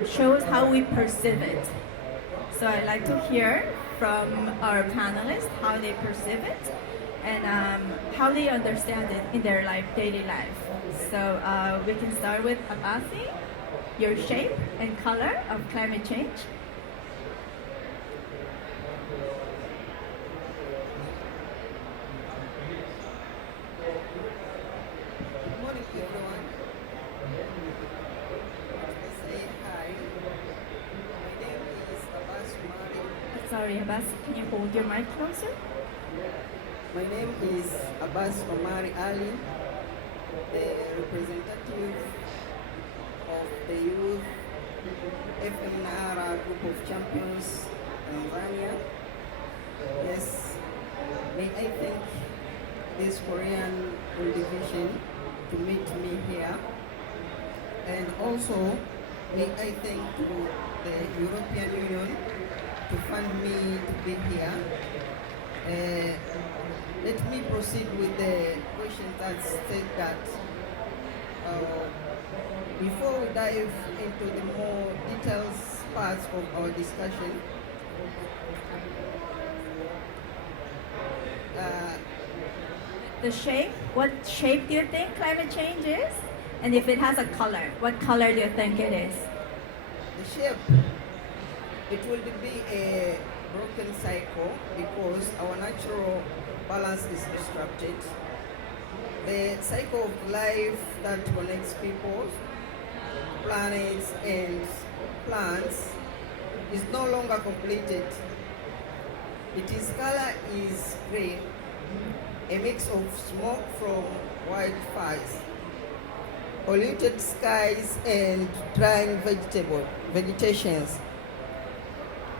shows how we perceive it. So I'd like to hear from our panelists how they perceive it and how they understand it in their daily life. So we can start with Abasi. your shape and color of climate change? Good morning, everyone. Say hi. My name is Abbas Mari. Sorry, Abbas, can you hold your mic closer? My name is Abbas Omari Ali, the representative of the youth FMNARA Group of Champions Tanzania. Yes, may I thank this Korean division to meet me here, and also may I thank to the European Union to fund me to be here. Let me proceed with the question that said that before we dive into the more details parts of our discussion, The shape, what shape do you think climate change is? And if it has a color, what color do you think it is? the shape, it will be a broken cycle because our natural balance is disrupted. The cycle of life that connects people, planets, and plants is no longer completed. Its color is gray, a mix of smoke from wildfires, polluted skies, and drying vegetations,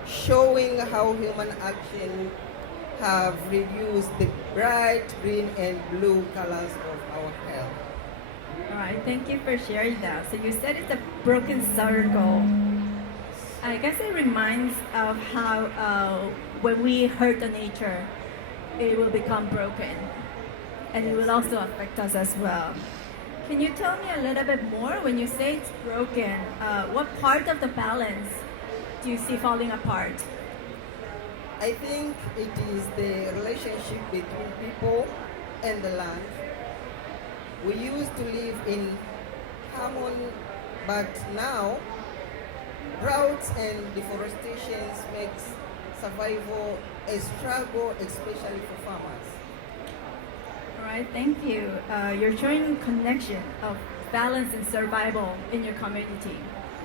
showing how human action have reduced the bright green and blue colors of our health. All right, thank you for sharing that. So you said it's a broken circle. I guess it reminds of how when we hurt the nature, it will become broken, and it will also affect us as well. Can you tell me a little bit more when you say it's broken? What part of the balance do you see falling apart? I think it is the relationship between people and the land. We used to live in harmony, but now droughts and deforestation makes survival a struggle, especially for farmers. All right, thank you. You're showing connection of balance and survival in your community.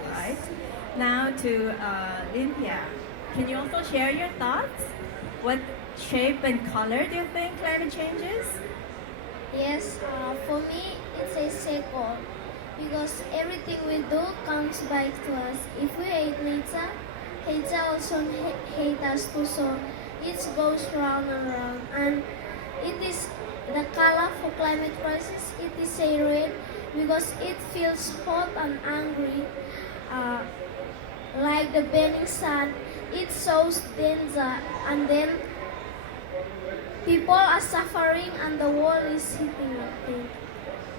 Yes. Right. Now to Cynthia. Can you also share your thoughts? What shape and color do you think climate change is? Yes, for me it's a cycle because everything we do comes back to us. If we hate nature also hate us too. So it goes round and round. And it is the color for climate crisis. It is a red because it feels hot and angry, like the burning sun. It shows danger, and then people are suffering and the world is hitting them.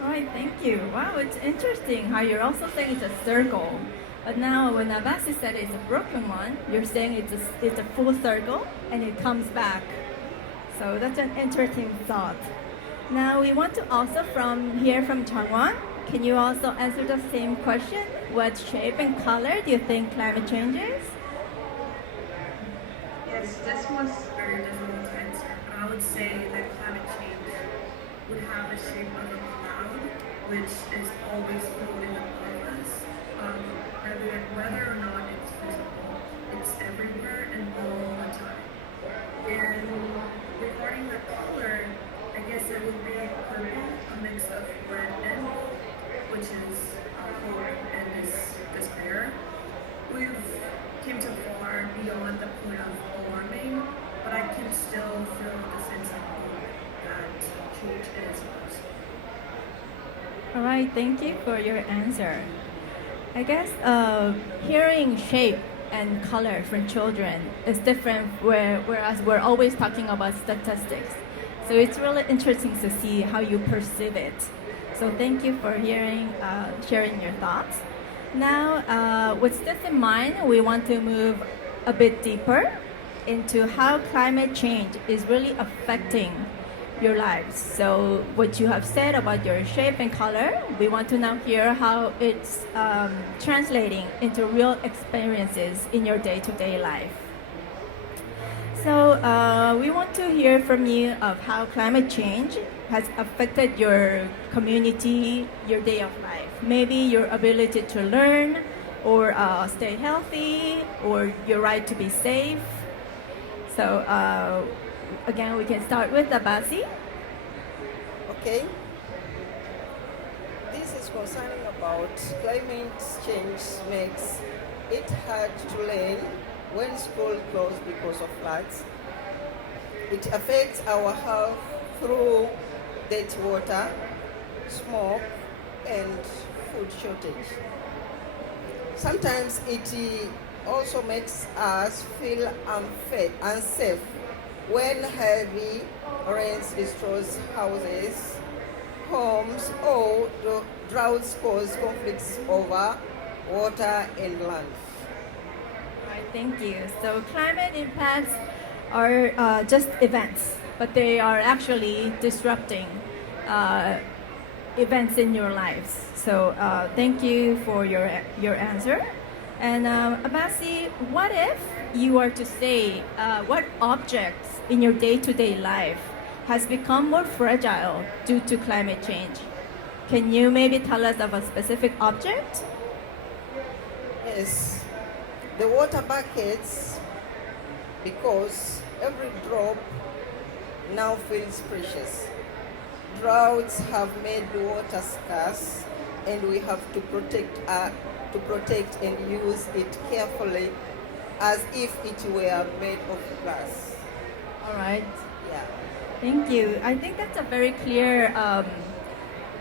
All right, thank you. Wow, it's interesting how you're also saying it's a circle. But now when Abasi said it's a broken one, you're saying it's a full circle and it comes back. So that's an interesting thought. Now we want to also hear from Changwon. Can you also answer the same question? What shape and color do you think climate change is? Yes, this was very difficult to answer, but I would say that climate change would have the shape of a cloud, which is always floating above us, whether or not it's visible. It's everywhere and all the time. And regarding the color, I guess it would be purple, a mix of red and blue, which is hope and despair. We've came so far beyond the point of alarming, but I can still feel the sense of hope that change is possible. All right, thank you for your answer. I guess hearing shape and color from children is different, whereas we're always talking about statistics. So it's really interesting to see how you perceive it. So thank you for sharing your thoughts. Now, with this in mind, we want to move a bit deeper into how climate change is really affecting your lives. So what you have said about your shape and color, we want to now hear how it's translating into real experiences in your day-to-day life. So we want to hear from you of how climate change has affected your community, your day of life. Maybe your ability to learn or stay healthy or your right to be safe. So again, we can start with Abasi. Okay. This is concerning about climate change makes it hard to learn when school closed because of floods. It affects our health through dirty water, smoke, and food shortage. Sometimes it also makes us feel unsafe when heavy rains destroys houses, homes, or the droughts cause conflicts over water and land. Right, thank you. So climate impacts are just events, but they are actually disrupting events in your lives. So thank you for your answer. And Abasi, what if you were to say what objects in your day-to-day life has become more fragile due to climate change? Can you maybe tell us of a specific object? Yes, the water buckets, because every drop now feels precious. Droughts have made water scarce, and we have to protect and use it carefully, as if it were made of glass. All right. Yeah. Thank you. I think that's a very clear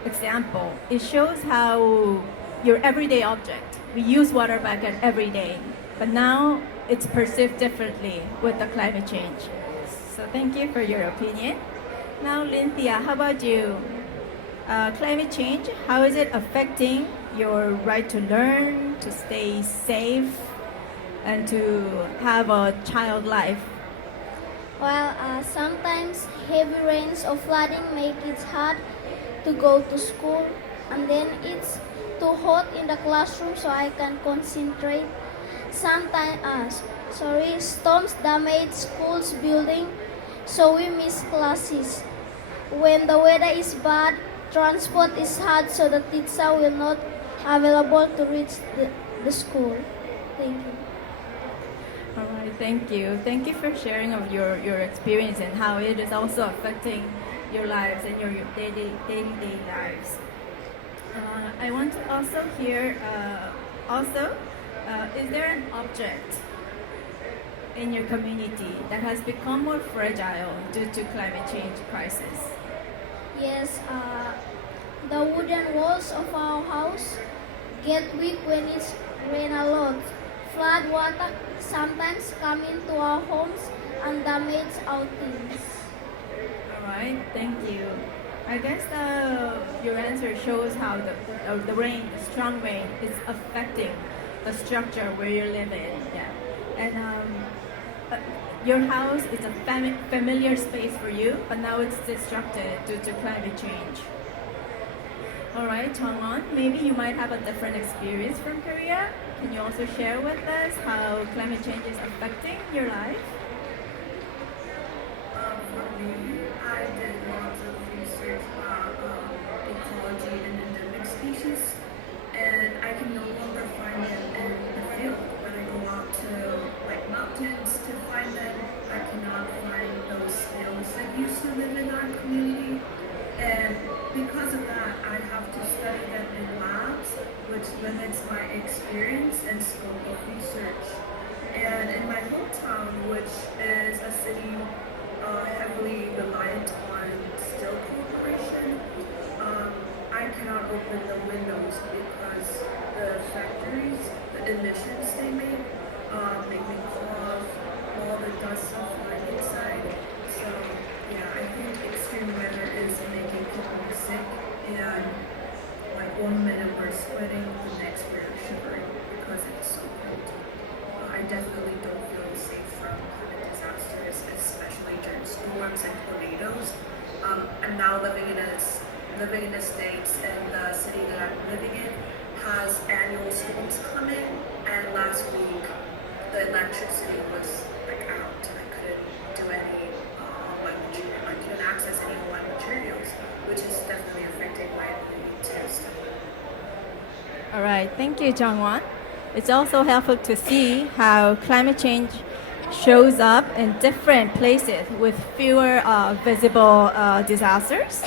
example. It shows how your everyday object, we use water bucket every day, but now it's perceived differently with the climate change. So thank you for your opinion. Now, Lynthia, how about you? Climate change, how is it affecting your right to learn, to stay safe, and to have a child life? Well, sometimes heavy rains or flooding make it hard to go to school, and then it's too hot in the classroom so I can concentrate. Sometimes, storms damage schools building, so we miss classes. When the weather is bad, transport is hard, so the teacher will not available to reach the school. Thank you. All right, thank you. Thank you for sharing of your experience and how it is also affecting your lives and your daily lives. I want to also hear, is there an object in your community that has become more fragile due to climate change crisis? Yes, the wooden walls of our house get weak when it's rain a lot. Flood water sometimes come into our homes and damage our things. All right, thank you. I guess your answer shows how the rain, the strong rain, is affecting the structure where you live in. Yeah, and your house is a familiar space for you, but now it's disrupted due to climate change. All right, Chongwon, maybe you might have a different experience from Korea. Can you also share with us how climate change is affecting your life? For me, I did lots of research about ecology and endemic species, and I can no longer find them in the field. When I go out to mountains to find them, I cannot find those snails that used to live in our community. And because of that, I have to study them in labs, which limits my experience and scope of research. And in my hometown, which is a city heavily reliant on steel corporation, I cannot open the windows because the factories, the emissions they make me cough, all the dust stuff flying inside. So yeah, I think extreme weather is making people sick, and like 1 minute we're sweating, the next we're shivering because it's so cold. I definitely don't feel safe from climate disasters, especially during storms and tornadoes. I'm now living in the States, and the city that I'm living in has annual storms coming, and last week the electricity was like out. I couldn't do any online material. I couldn't access any online materials, which is definitely affecting my ability to study. All right, thank you, Jongwon. It's also helpful to see how climate change shows up in different places with fewer visible disasters.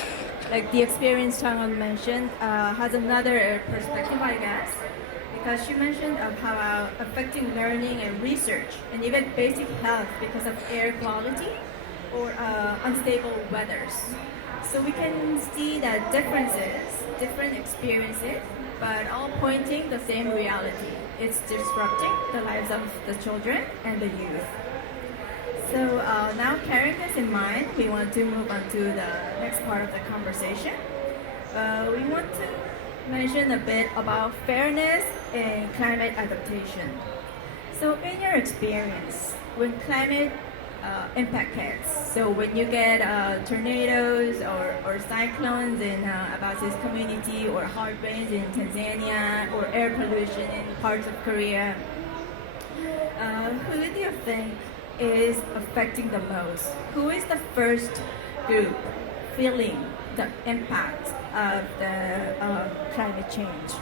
Like the experience Jongwon mentioned has another perspective, I guess, because she mentioned of how affecting learning and research and even basic health because of air quality or unstable weathers. So we can see that differences, different experiences, but all pointing the same reality. It's disrupting the lives of the children and the youth. So now carrying this in mind, we want to move on to the next part of the conversation. We want to mention a bit about fairness in climate adaptation. So in your experience, when climate impact hits, so when you get tornadoes or cyclones in Abbas's community, or hard rains in Tanzania, or air pollution in parts of Korea, who do you think is affecting the most? Who is the first group feeling the impact of the climate change?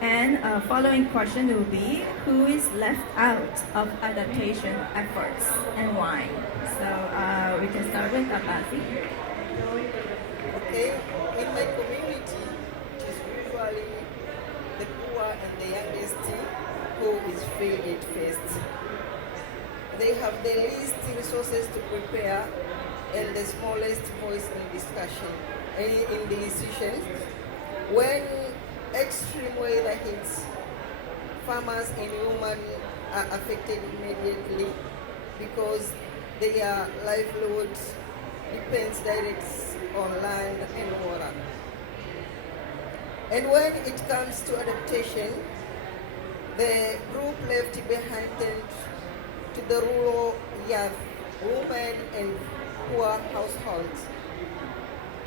And following question will be, who is left out of adaptation efforts and why? So we can start with Abasi. Okay, in my community, it is usually the poor and the youngest who is feeling it first. They have the least resources to prepare and the smallest voice in discussion, in the decisions. When extreme weather hits, farmers and women are affected immediately because their livelihood depends directly on land and water. And when it comes to adaptation, the group left behind tend to the rural youth, women and poor households.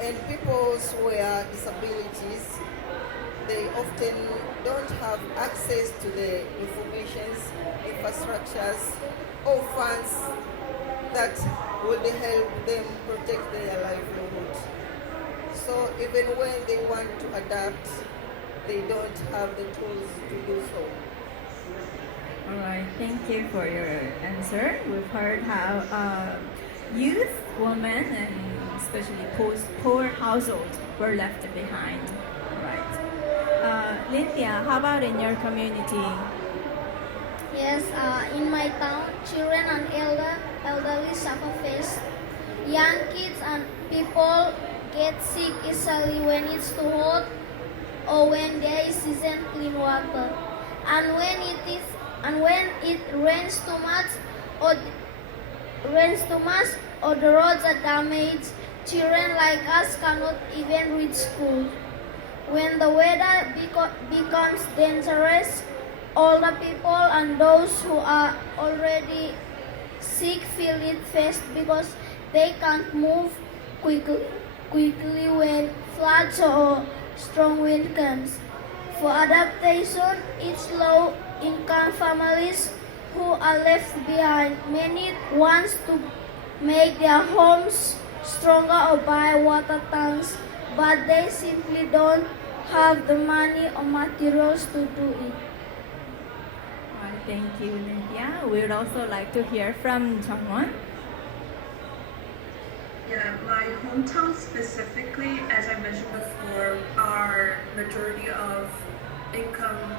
And people with disabilities, they often don't have access to the informations, infrastructures, or funds that would help them protect their livelihood. So even when they want to adapt, they don't have the tools to do so. All right, thank you for your answer. We've heard how youth, women, and especially poor households were left behind. All right. Lydia, how about in your community? Yes, in my town, children and elderly suffer first. Young kids and people get sick easily when it's too hot or when there isn't clean water. And when it rains too much or the roads are damaged, children like us cannot even reach school. When the weather becomes dangerous, older people and those who are already sick feel it first because they can't move quickly when floods or strong wind comes. For adaptation, it's low-income families who are left behind. Many want to make their homes stronger or buy water tanks, but they simply don't have the money or materials to do it. Thank you, Lydia. We would also like to hear from Jongwon. Yeah, my hometown specifically, as I mentioned before, our majority of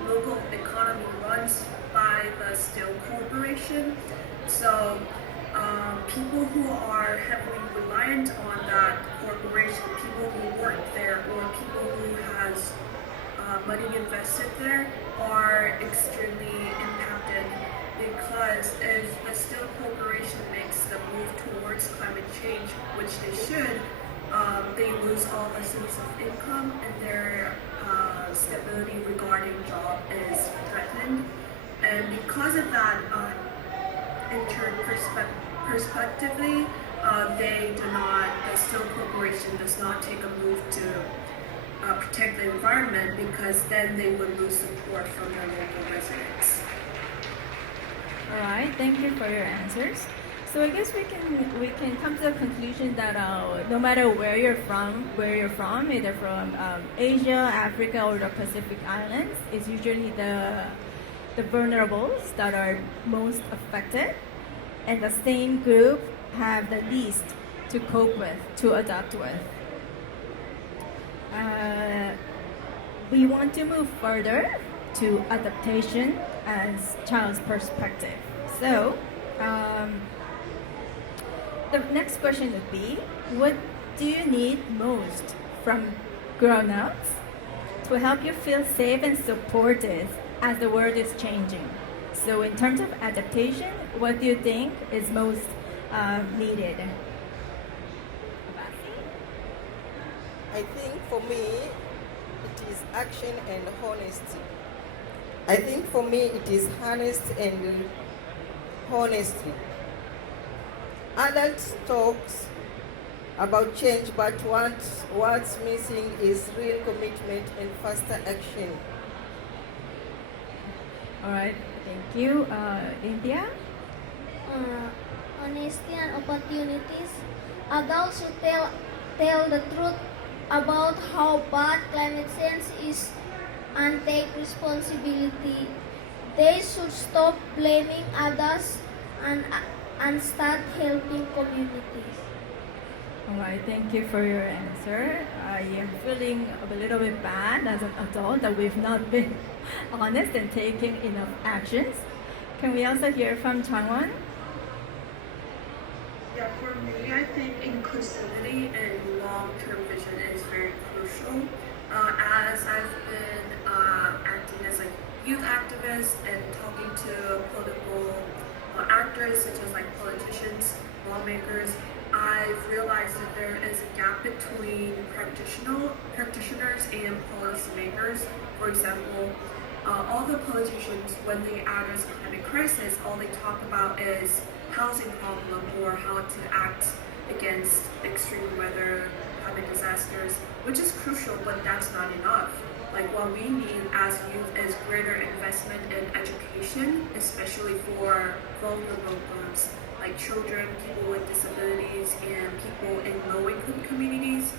local economy runs by the steel corporation. So people who are heavily reliant on that corporation, people who work there, or people who has money invested there are extremely impacted, because if the steel corporation makes the move towards climate change, which they should, they lose all the sources of income and their stability regarding job is threatened. And because of that, in turn, prospectively, the Steel Corporation does not take a move to protect the environment, because then they would lose support from their local residents. All right, thank you for your answers. So I guess we can come to the conclusion that no matter where you're from, either from Asia, Africa, or the Pacific Islands, it's usually the vulnerables that are most affected, and the same group have the least to cope with, to adapt with. We want to move further to adaptation as child's perspective. So, the next question would be, what do you need most from grown-ups to help you feel safe and supported as the world is changing? So in terms of adaptation, what do you think is most needed? I think for me, it is action and honesty. I think for me, it is honest and honesty. Adults talks about change, but what's missing is real commitment and faster action. All right, thank you. India? Honesty and opportunities. Adults should tell the truth about how bad climate change is and take responsibility. They should stop blaming others and start helping communities. All right, thank you for your answer. I am feeling a little bit bad as an adult that we've not been honest and taking enough actions. Can we also hear from Changwon? Yeah, for me, I think inclusivity and long-term vision is very crucial. As I've been acting as a youth activist and talking to political actors such as like politicians, lawmakers, I've realized that there is a gap between practitioners and policymakers. For example, all the politicians, when they address climate crisis, all they talk about is housing problem or how to act against extreme weather, climate disasters, which is crucial, but that's not enough. Like what we need as youth is greater investment in education, especially for vulnerable groups like children, people with disabilities, and people in low-income communities.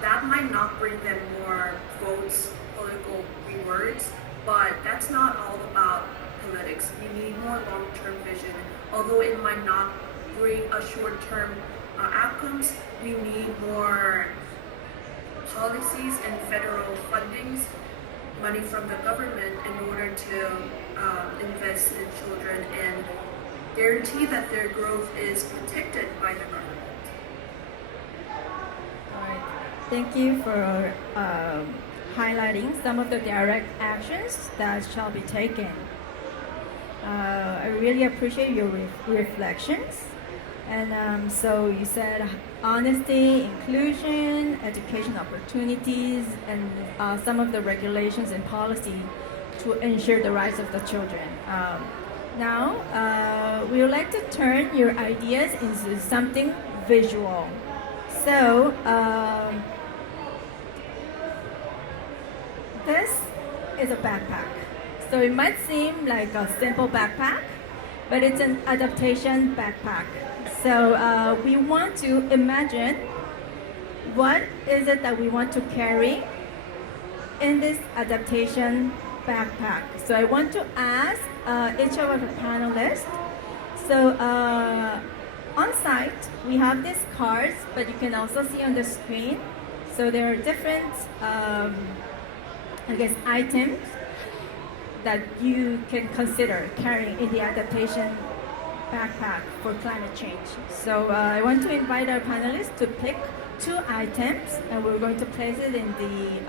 That might not bring them more votes, political rewards, but that's not all about politics. You need more long-term vision. Although it might not bring a short-term outcomes, we need more policies and federal fundings, money from the government in order to invest in children and guarantee that their growth is protected by the government. All right. Thank you for highlighting some of the direct actions that shall be taken. I really appreciate your reflections. And so you said honesty, inclusion, education opportunities, and some of the regulations and policy to ensure the rights of the children. Now, we would like to turn your ideas into something visual. So, this is a backpack. So it might seem like a simple backpack, but it's an adaptation backpack. So we want to imagine what is it that we want to carry in this adaptation backpack. So I want to ask each of our panelists. So on site, we have these cards, but you can also see on the screen. So there are different, items that you can consider carrying in the adaptation backpack for climate change. So I want to invite our panelists to pick 2 items, and we're going to place it in the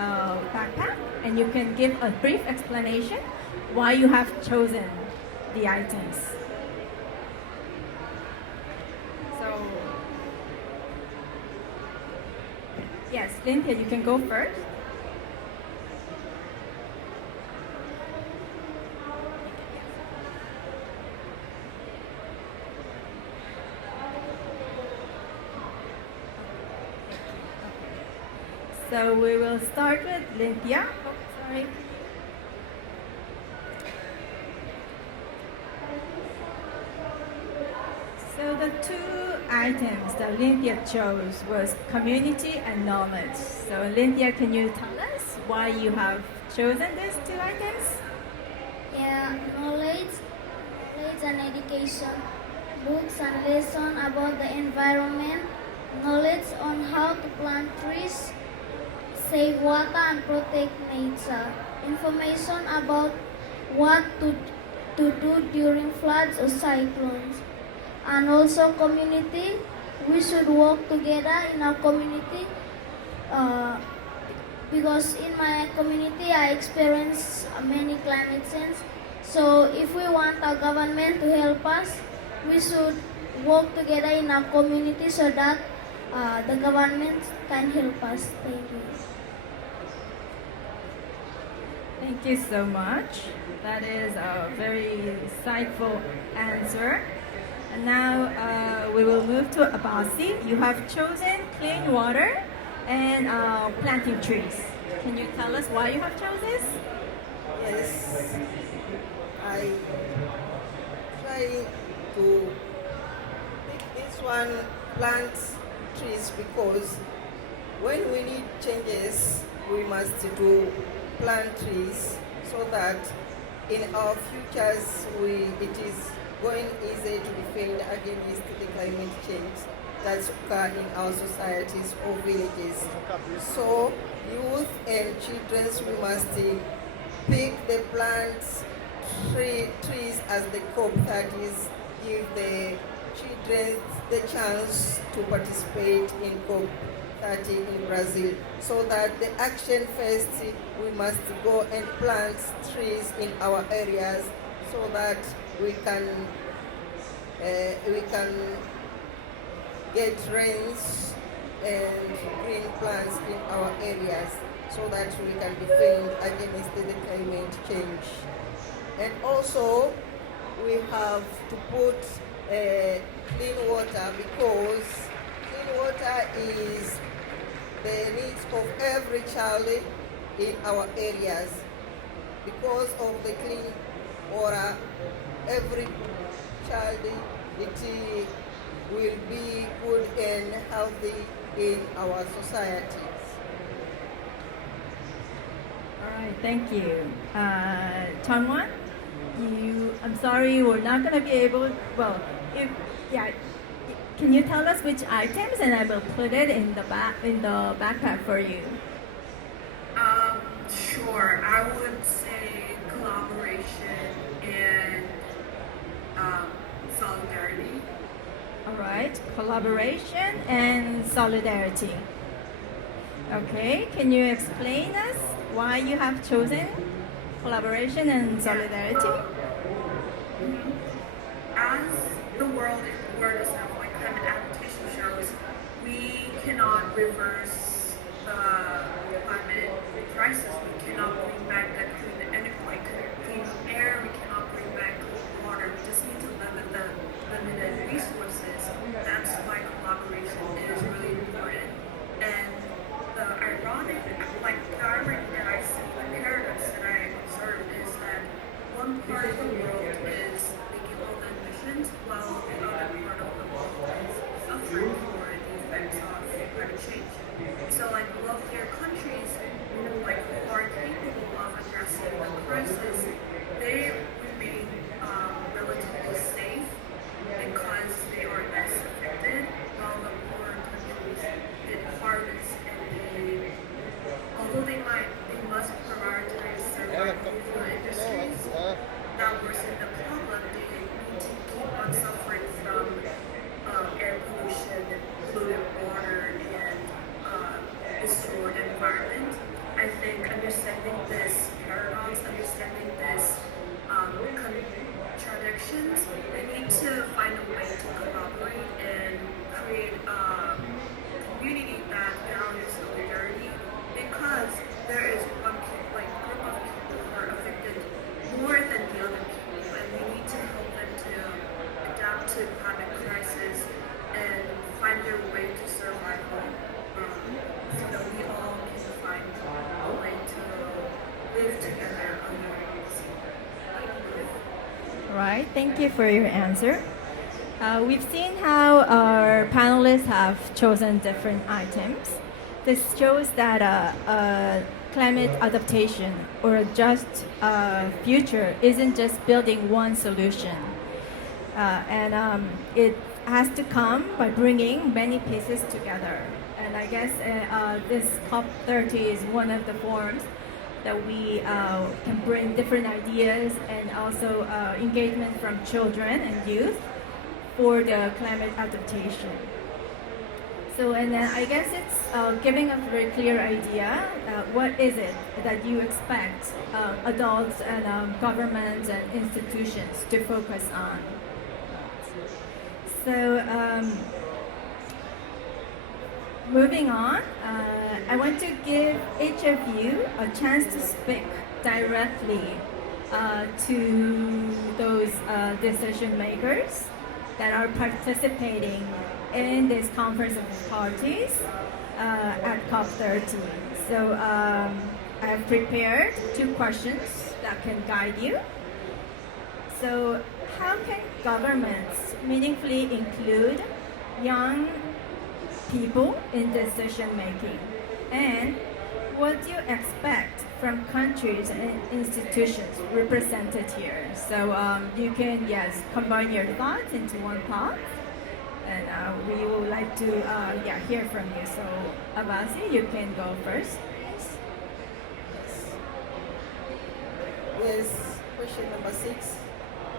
backpack, and you can give a brief explanation why you have chosen the items. So, yes, Cynthia, you can go first. So we will start with Cynthia. Oh, sorry. So the two items that Cynthia chose was community and knowledge. So Cynthia, can you tell us why you have chosen these two items? Yeah, knowledge and education, books and lessons about the environment, knowledge on how to plant trees, save water and protect nature, information about what to do during floods or cyclones, and also community. We should work together in our community uh, because in my community I experience many climate change. So if we want our government to help us, we should work together in our community so that the government can help us. Thank you. Thank you so much. That is a very insightful answer. And now we will move to Abasi. You have chosen clean water and planting trees. Can you tell us why you have chosen this? Yes, I try to pick this one, plant trees, because when we need changes, we must do plant trees so that in our futures it is going easy to defend against the climate change that's occurred in our societies or villages. So youth and children, we must pick the plants, trees as the COP30s, give the children the chance to participate in COP30 in Brazil, so that the action first, we must go and plant trees in our areas so that we can get rains and green plants in our areas so that we can defend against the climate change. And also, we have to put clean water, because clean water is the needs of every child in our areas. Because of the clean water, every child will be good and healthy in our societies. All right, thank you. Changwan, I'm sorry, we're not going to be able, well, can you tell us which items, and I will put it in the backpack for you. Sure. I would say collaboration and solidarity. All right, collaboration and solidarity. Okay, can you explain us why you have chosen collaboration and solidarity? As the world itself, like climate adaptation shows, we cannot reverse the climate crisis. We cannot bring back that clean air. We cannot bring back clean water. We just need to limit the limited resources. That's why collaboration is really important. And the irony that I see, the paradox that I observe is that one part of the world is making all the emissions while the other part of the world is suffering for the effects of climate change. So wealthier countries who are capable of addressing the crisis, they remain relatively safe because they are less affected, while the poorer countries get hardest, and although they must prioritize survival industries that worsen the problem, they need to keep on suffering from air pollution, polluted water, and destroyed environment. I think understanding this paradox, understanding this Thank you for your answer. We've seen how our panelists have chosen different items. This shows that climate adaptation or a just future isn't just building one solution. It has to come by bringing many pieces together. And I guess this COP30 is one of the forms that we can bring different ideas and also engagement from children and youth for the climate adaptation. So, and then I guess it's giving us a very clear idea, what is it that you expect adults and governments and institutions to focus on. So, moving on, I want to give each of you a chance to speak directly to those decision makers that are participating in this conference of parties at COP30. So I have prepared 2 questions that can guide you. So how can governments meaningfully include young people in decision making? And what do you expect from countries and institutions represented here? So you can, yes, combine your thoughts into one pot. And we would like to hear from you. So Abasi, you can go first. Yes, question number 6,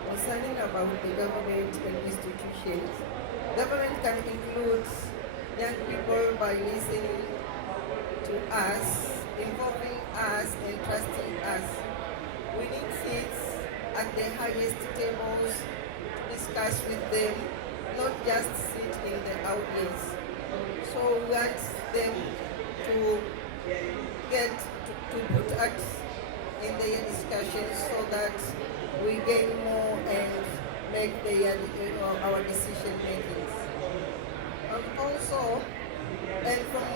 concerning about the government and institutions. Government can include young people by listening to us, involving us, and trusting us. We need seats at the highest tables to discuss with them, not just sit in the audience. So we want them to get to put us in their discussions so that we gain more and make our decision makings. And also, and from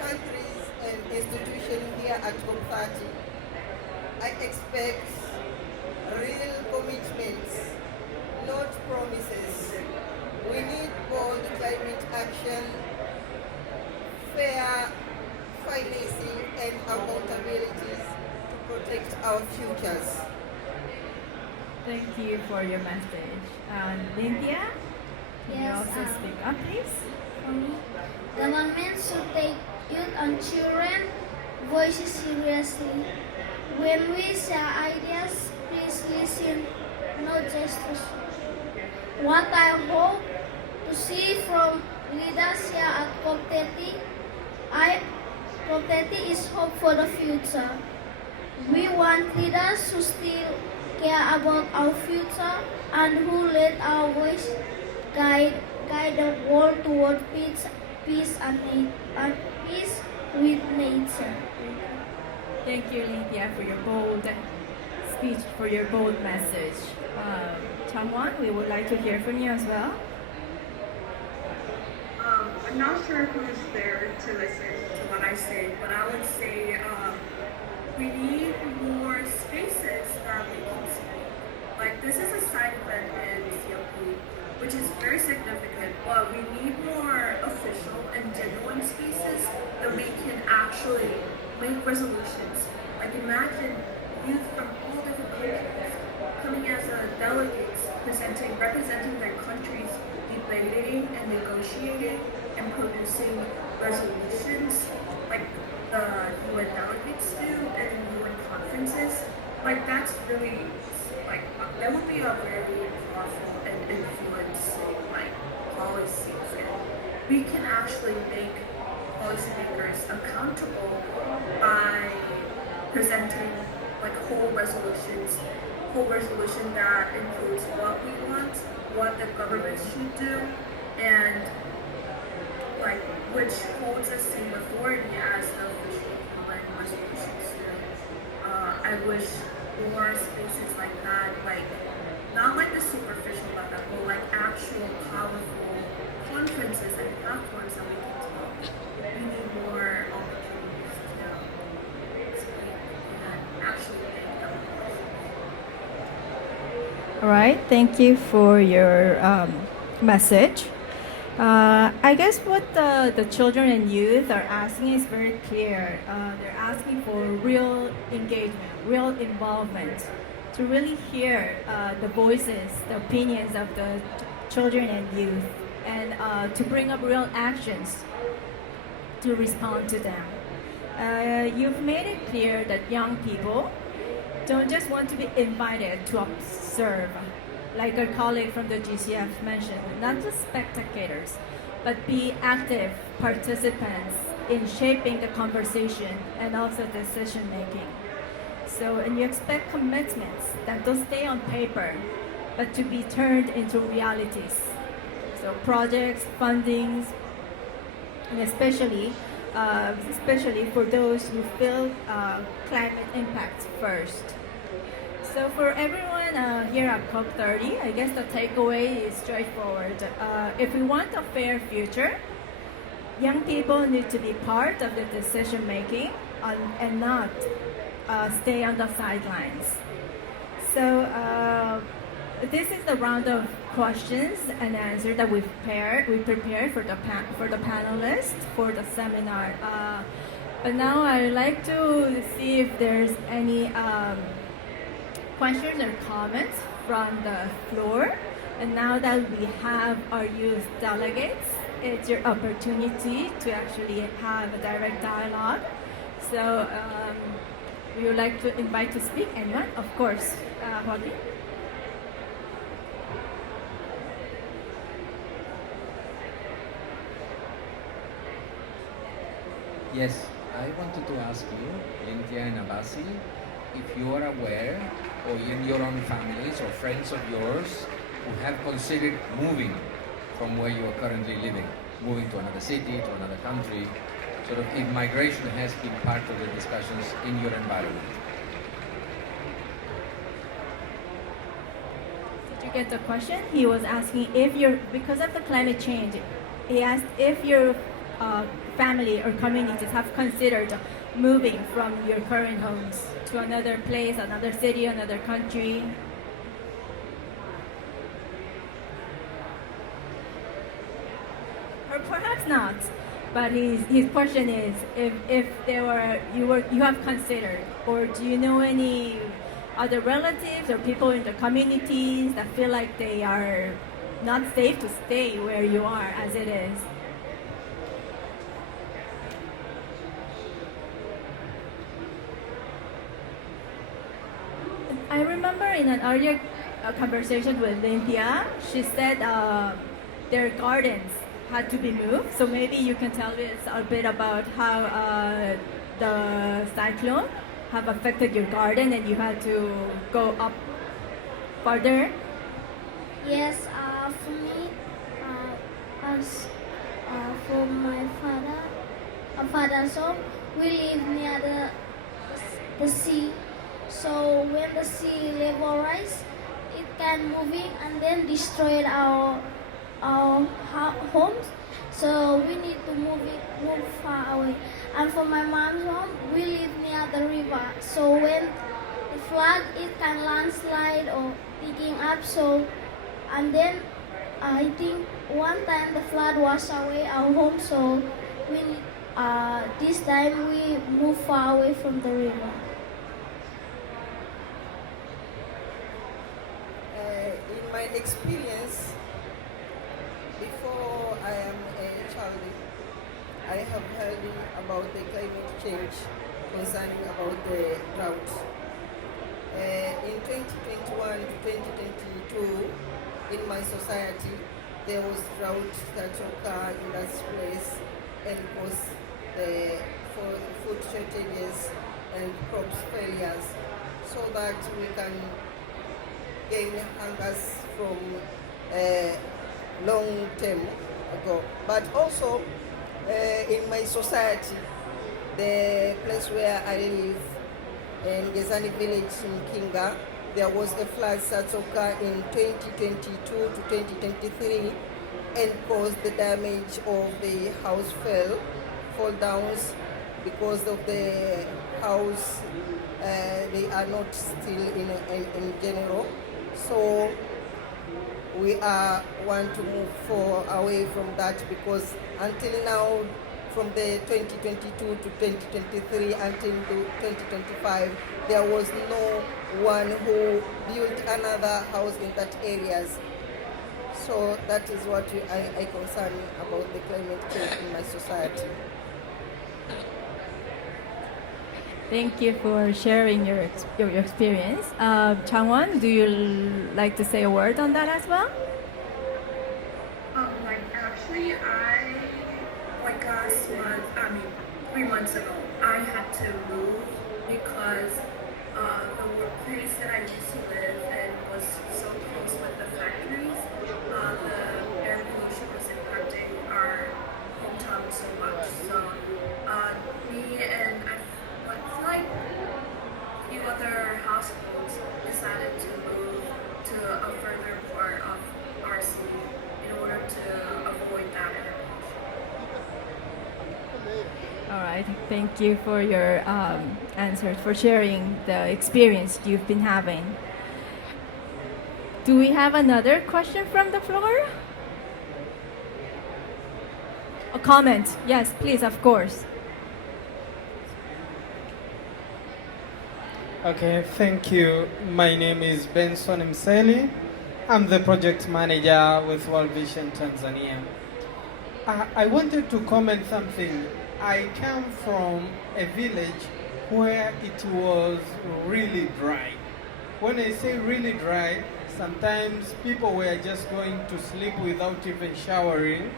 countries and institutions here at COP30, I expect real commitments, not promises. We need bold climate action, fair financing, and accountabilities to protect our futures. Thank you for your message. Cynthia, can you Yes, also speak up, please? For me, government should take youth and children voices seriously. When we share ideas, please listen, not just to what I hope to see from leaders here at COP30. COP30 is hope for the future. We want leaders who still care about our future and who let our voice guide the world toward peace and peace with nature. Thank you, Cynthia, for your bold speech, for your bold message. Chamwan, we would like to hear from you as well. I'm not sure who's there to listen to what I say, but I would say we need more spaces that we can speak. Like, this is a side event in COP, which is very significant, but we need more official and genuine spaces that we can actually make resolutions. Like, imagine youth from all different countries coming as delegates, representing their countries, debating and negotiating and producing resolutions like the UN delegates do and UN conferences. Like, that's really, like, that would be a very powerful and influencing, like, policy. We can actually make policymakers accountable by presenting, like, whole resolution that includes what we want, what the government should do, and like which holds the same authority as the official UN resolutions do. I wish more spaces like that, like not like the superficial level, but like actual powerful conferences and platforms that we can talk. We need more opportunities to speak and actually make them. All right, thank you for your message. I guess what the children and youth are asking is very clear. They're asking for real engagement, real involvement, to really hear the voices, the opinions of the children and youth, and to bring up real actions to respond to them. You've made it clear that young people don't just want to be invited to observe, like our colleague from the GCF mentioned, not just spectators, but be active participants in shaping the conversation and also decision making. So, and you expect commitments that don't stay on paper, but to be turned into realities. So projects, fundings, and especially for those who feel climate impact first. So for everyone here at COP30, I guess the takeaway is straightforward. If we want a fair future, young people need to be part of the decision making and not stay on the sidelines. So this is the round of questions and answers that we prepared for the panelists for the seminar. But now I'd like to see if there's any questions or comments from the floor. And now that we have our youth delegates, it's your opportunity to actually have a direct dialogue. So we would like to invite to speak anyone, of course. Joaquin? Yes, I wanted to ask you, Cynthia and Abasi, if you are aware, or in your own families or friends of yours who have considered moving from where you are currently living, moving to another city, to another country, sort of if migration has been part of the discussions in your environment. Did you get the question? He was asking if you're, because of the climate change, he asked if your family or communities have considered moving from your current homes to another place, another city, another country. Or perhaps not, but his question is if you have considered, or do you know any other relatives or people in the communities that feel like they are not safe to stay where you are as it is? I remember in an earlier conversation with Cynthia, she said their gardens had to be moved. So maybe you can tell us a bit about how the cyclone have affected your garden and you had to go up further. Yes, for me, as for my father's home, we live near the sea. So when the sea level rise, it can moving and then destroy our homes. So we need to move far away. And for my mom's home, we live near the river. So when the flood, it can landslide or picking up. So and then I think one time the flood washed away our home. So we this time we move far away from the river. In my experience, before I am a child, I have heard about the climate change concerning about the drought. In 2021 to 2022, in my society, there was drought that occurred in that place and caused the food shortages and crops failures, so that we can gain hungers from long term ago. But also in my society, the place where I live, in Gezani village in Kinga, there was a flood that occurred in 2022 to 2023 and caused the damage of the house fall downs because of the house, they are not still in general. So we want to move away from that, because until now, from the 2022 to 2023 until 2025, there was no one who built another house in that areas. So that is what I concern about the climate change in my society. Thank you for sharing your experience. Changwon, do you like to say a word on that as well? Actually, last month, 3 months ago, I had to move because the workplace that I used to live in was so close with the factories. The air pollution was impacting our hometown so much. So me and like a few other households decided to move to a further part of our city in order to avoid that air pollution. All right. Thank you for your answers, for sharing the experience you've been having. Do we have another question from the floor? A comment? Yes, please, of course. Okay, thank you. My name is Benson Mseli. I'm the project manager with World Vision Tanzania. I wanted to comment something. I come from a village where it was really dry. When I say really dry, sometimes people were just going to sleep without even showering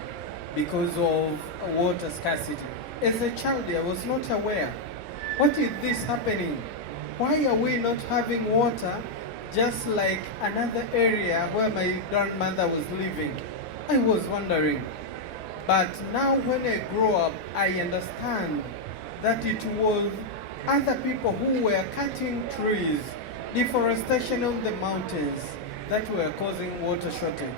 because of water scarcity. As a child, I was not aware. What is this happening? Why are we not having water just like another area where my grandmother was living? I was wondering. But now when I grow up, I understand that it was other people who were cutting trees, deforestation of the mountains, that were causing water shortage.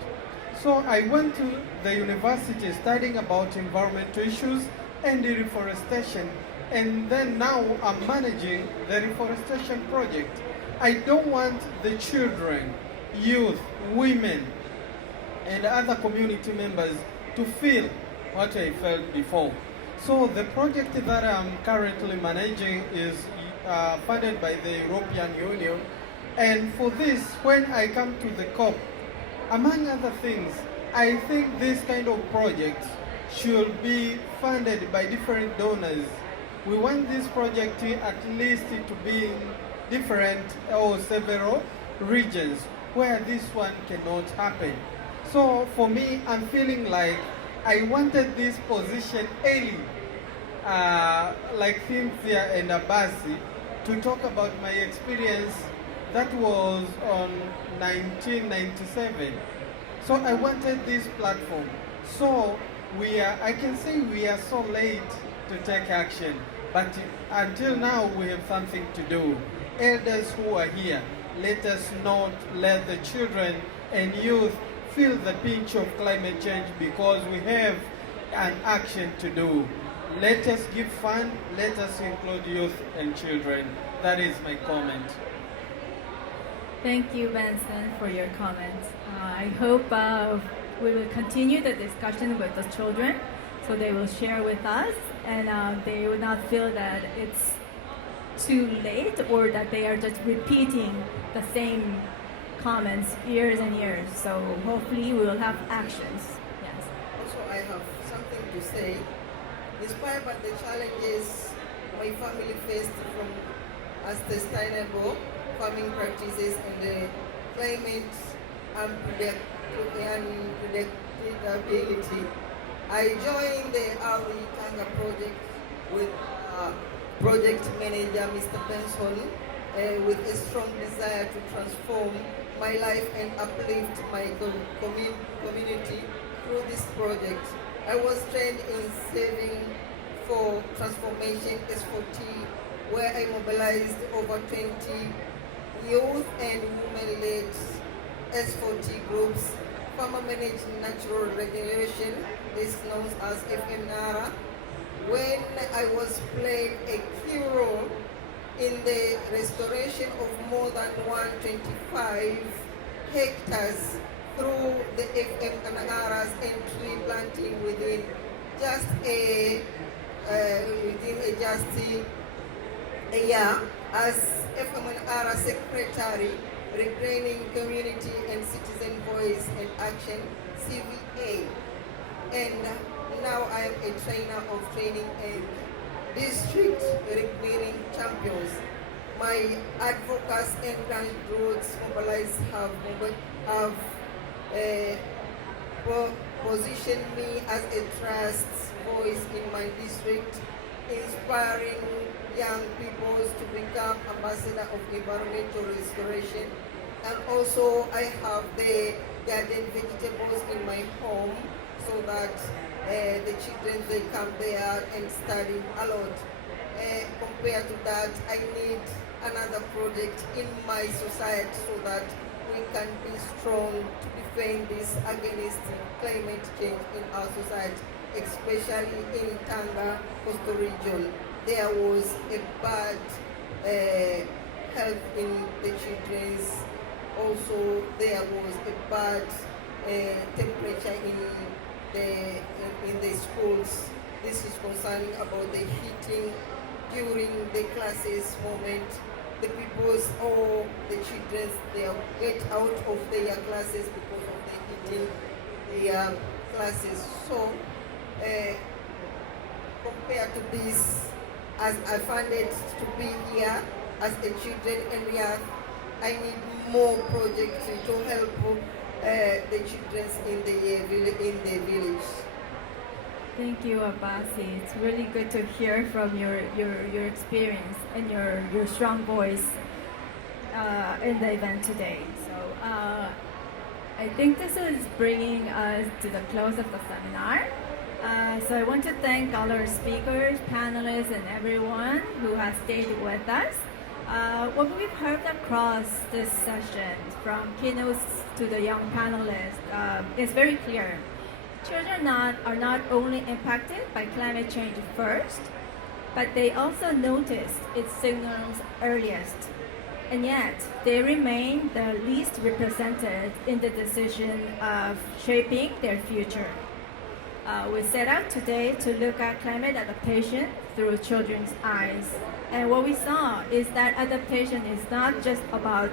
So I went to the university studying about environmental issues and reforestation, and then now I'm managing the reforestation project. I don't want the children, youth, women, and other community members to feel what I felt before. So the project that I'm currently managing is funded by the European Union. And for this, when I come to the COP, among other things, I think this kind of project should be funded by different donors. We want this project at least to be in different or several regions where this one cannot happen. So for me, I'm feeling like I wanted this position early, like Cynthia and Abasi, to talk about my experience. That was on 1997. So I wanted this platform. So I can say we are so late to take action, but until now we have something to do. Elders who are here, let us not let the children and youth feel the pinch of climate change, because we have an action to do. Let us give fund, let us include youth and children. That is my comment. Thank you, Benson, for your comments. I hope we will continue the discussion with the children, so they will share with us, and they will not feel that it's too late or that they are just repeating the same comments years and years. So hopefully we will have actions. Yes. Also, I have something to say. Despite the challenges my family faced from unsustainable farming practices and the climate unpredictability, I joined the Early Tanga project with project manager Mr. Benson with a strong desire to transform my life and uplift my community through this project. I was trained in Saving for Transformation S4T, where I mobilized over 20 youth and women-led S4T groups, farmer-managed natural regeneration, this known as FMNARA, when I was playing a key role in the restoration of more than 125 hectares through the FM and Aras and tree planting within just a year as FM and Aras Secretary, Retraining Community and Citizen Voice and Action CVA. And now I am a trainer of training and district recruiting champions. My advocates and grassroots mobilized have positioned me as a trust voice in my district, inspiring young people to become ambassador of environmental restoration. And also I have the garden vegetables in my home so that the children, they come there and study a lot. Compared to that, I need another project in my society so that we can be strong to defend this against climate change in our society, especially in Tanga coastal region. There was a bad health in the children's. Also, there was a bad temperature in the schools. This is concerning about the heating during the classes moment. The people's or the children, they get out of their classes because of the heating their classes. So compared to this, as I find it to be here as a children and we are, I need more projects to help the children in the village. Thank you, Abasi. It's really good to hear from your experience and your strong voice in the event today. So I think this is bringing us to the close of the seminar. So I want to thank all our speakers, panelists, and everyone who has stayed with us. What we've heard across this session, from keynotes to the young panelists, is very clear. Children are not only impacted by climate change first, but they also notice its signals earliest. And yet, they remain the least represented in the decision of shaping their future. We set out today to look at climate adaptation through children's eyes. And what we saw is that adaptation is not just about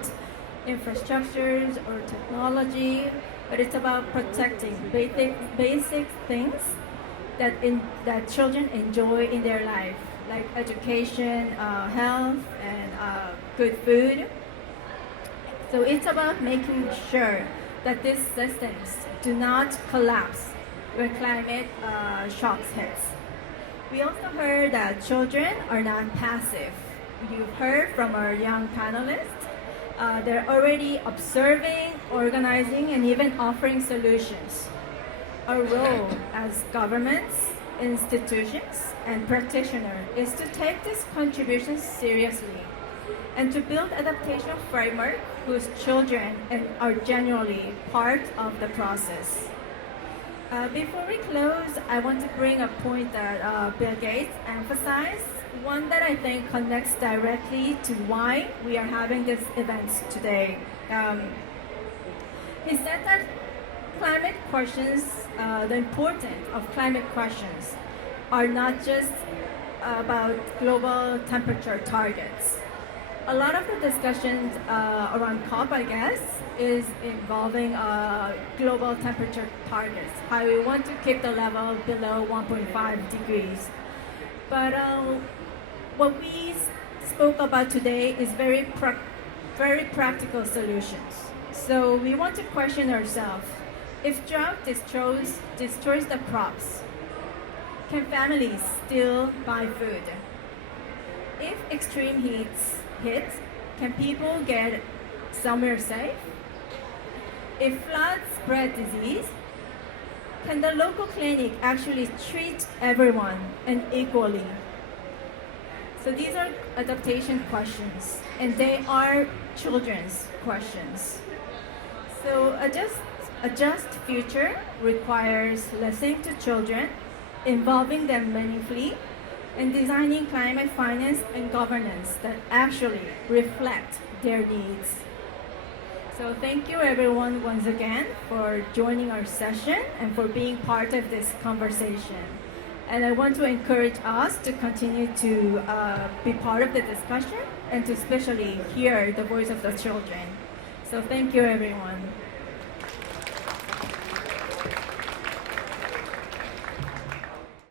infrastructures or technology, but it's about protecting basic things that children enjoy in their life, like education, health, and good food. So it's about making sure that these systems do not collapse when climate shocks hits. We also heard that children are not passive. You've heard from our young panelists. They're already observing, organizing, and even offering solutions. Our role as governments, institutions, and practitioners is to take these contributions seriously and to build adaptation framework whose children are genuinely part of the process. Before we close, I want to bring a point that Bill Gates emphasized, one that I think connects directly to why we are having this event today. He said that climate questions, the importance of climate questions, are not just about global temperature targets. A lot of the discussions around COP, I guess, is involving global temperature targets, how we want to keep the level below 1.5 degrees. But what we spoke about today is very practical solutions. So we want to question ourselves, if drought destroys the crops, can families still buy food? If extreme heats hit, can people get somewhere safe? If floods spread disease, can the local clinic actually treat everyone and equally? So these are adaptation questions, and they are children's questions. So a just future requires listening to children, involving them meaningfully, and designing climate finance and governance that actually reflect their needs. So thank you everyone once again for joining our session and for being part of this conversation. And I want to encourage us to continue to be part of the discussion and to especially hear the voice of the children. So thank you everyone.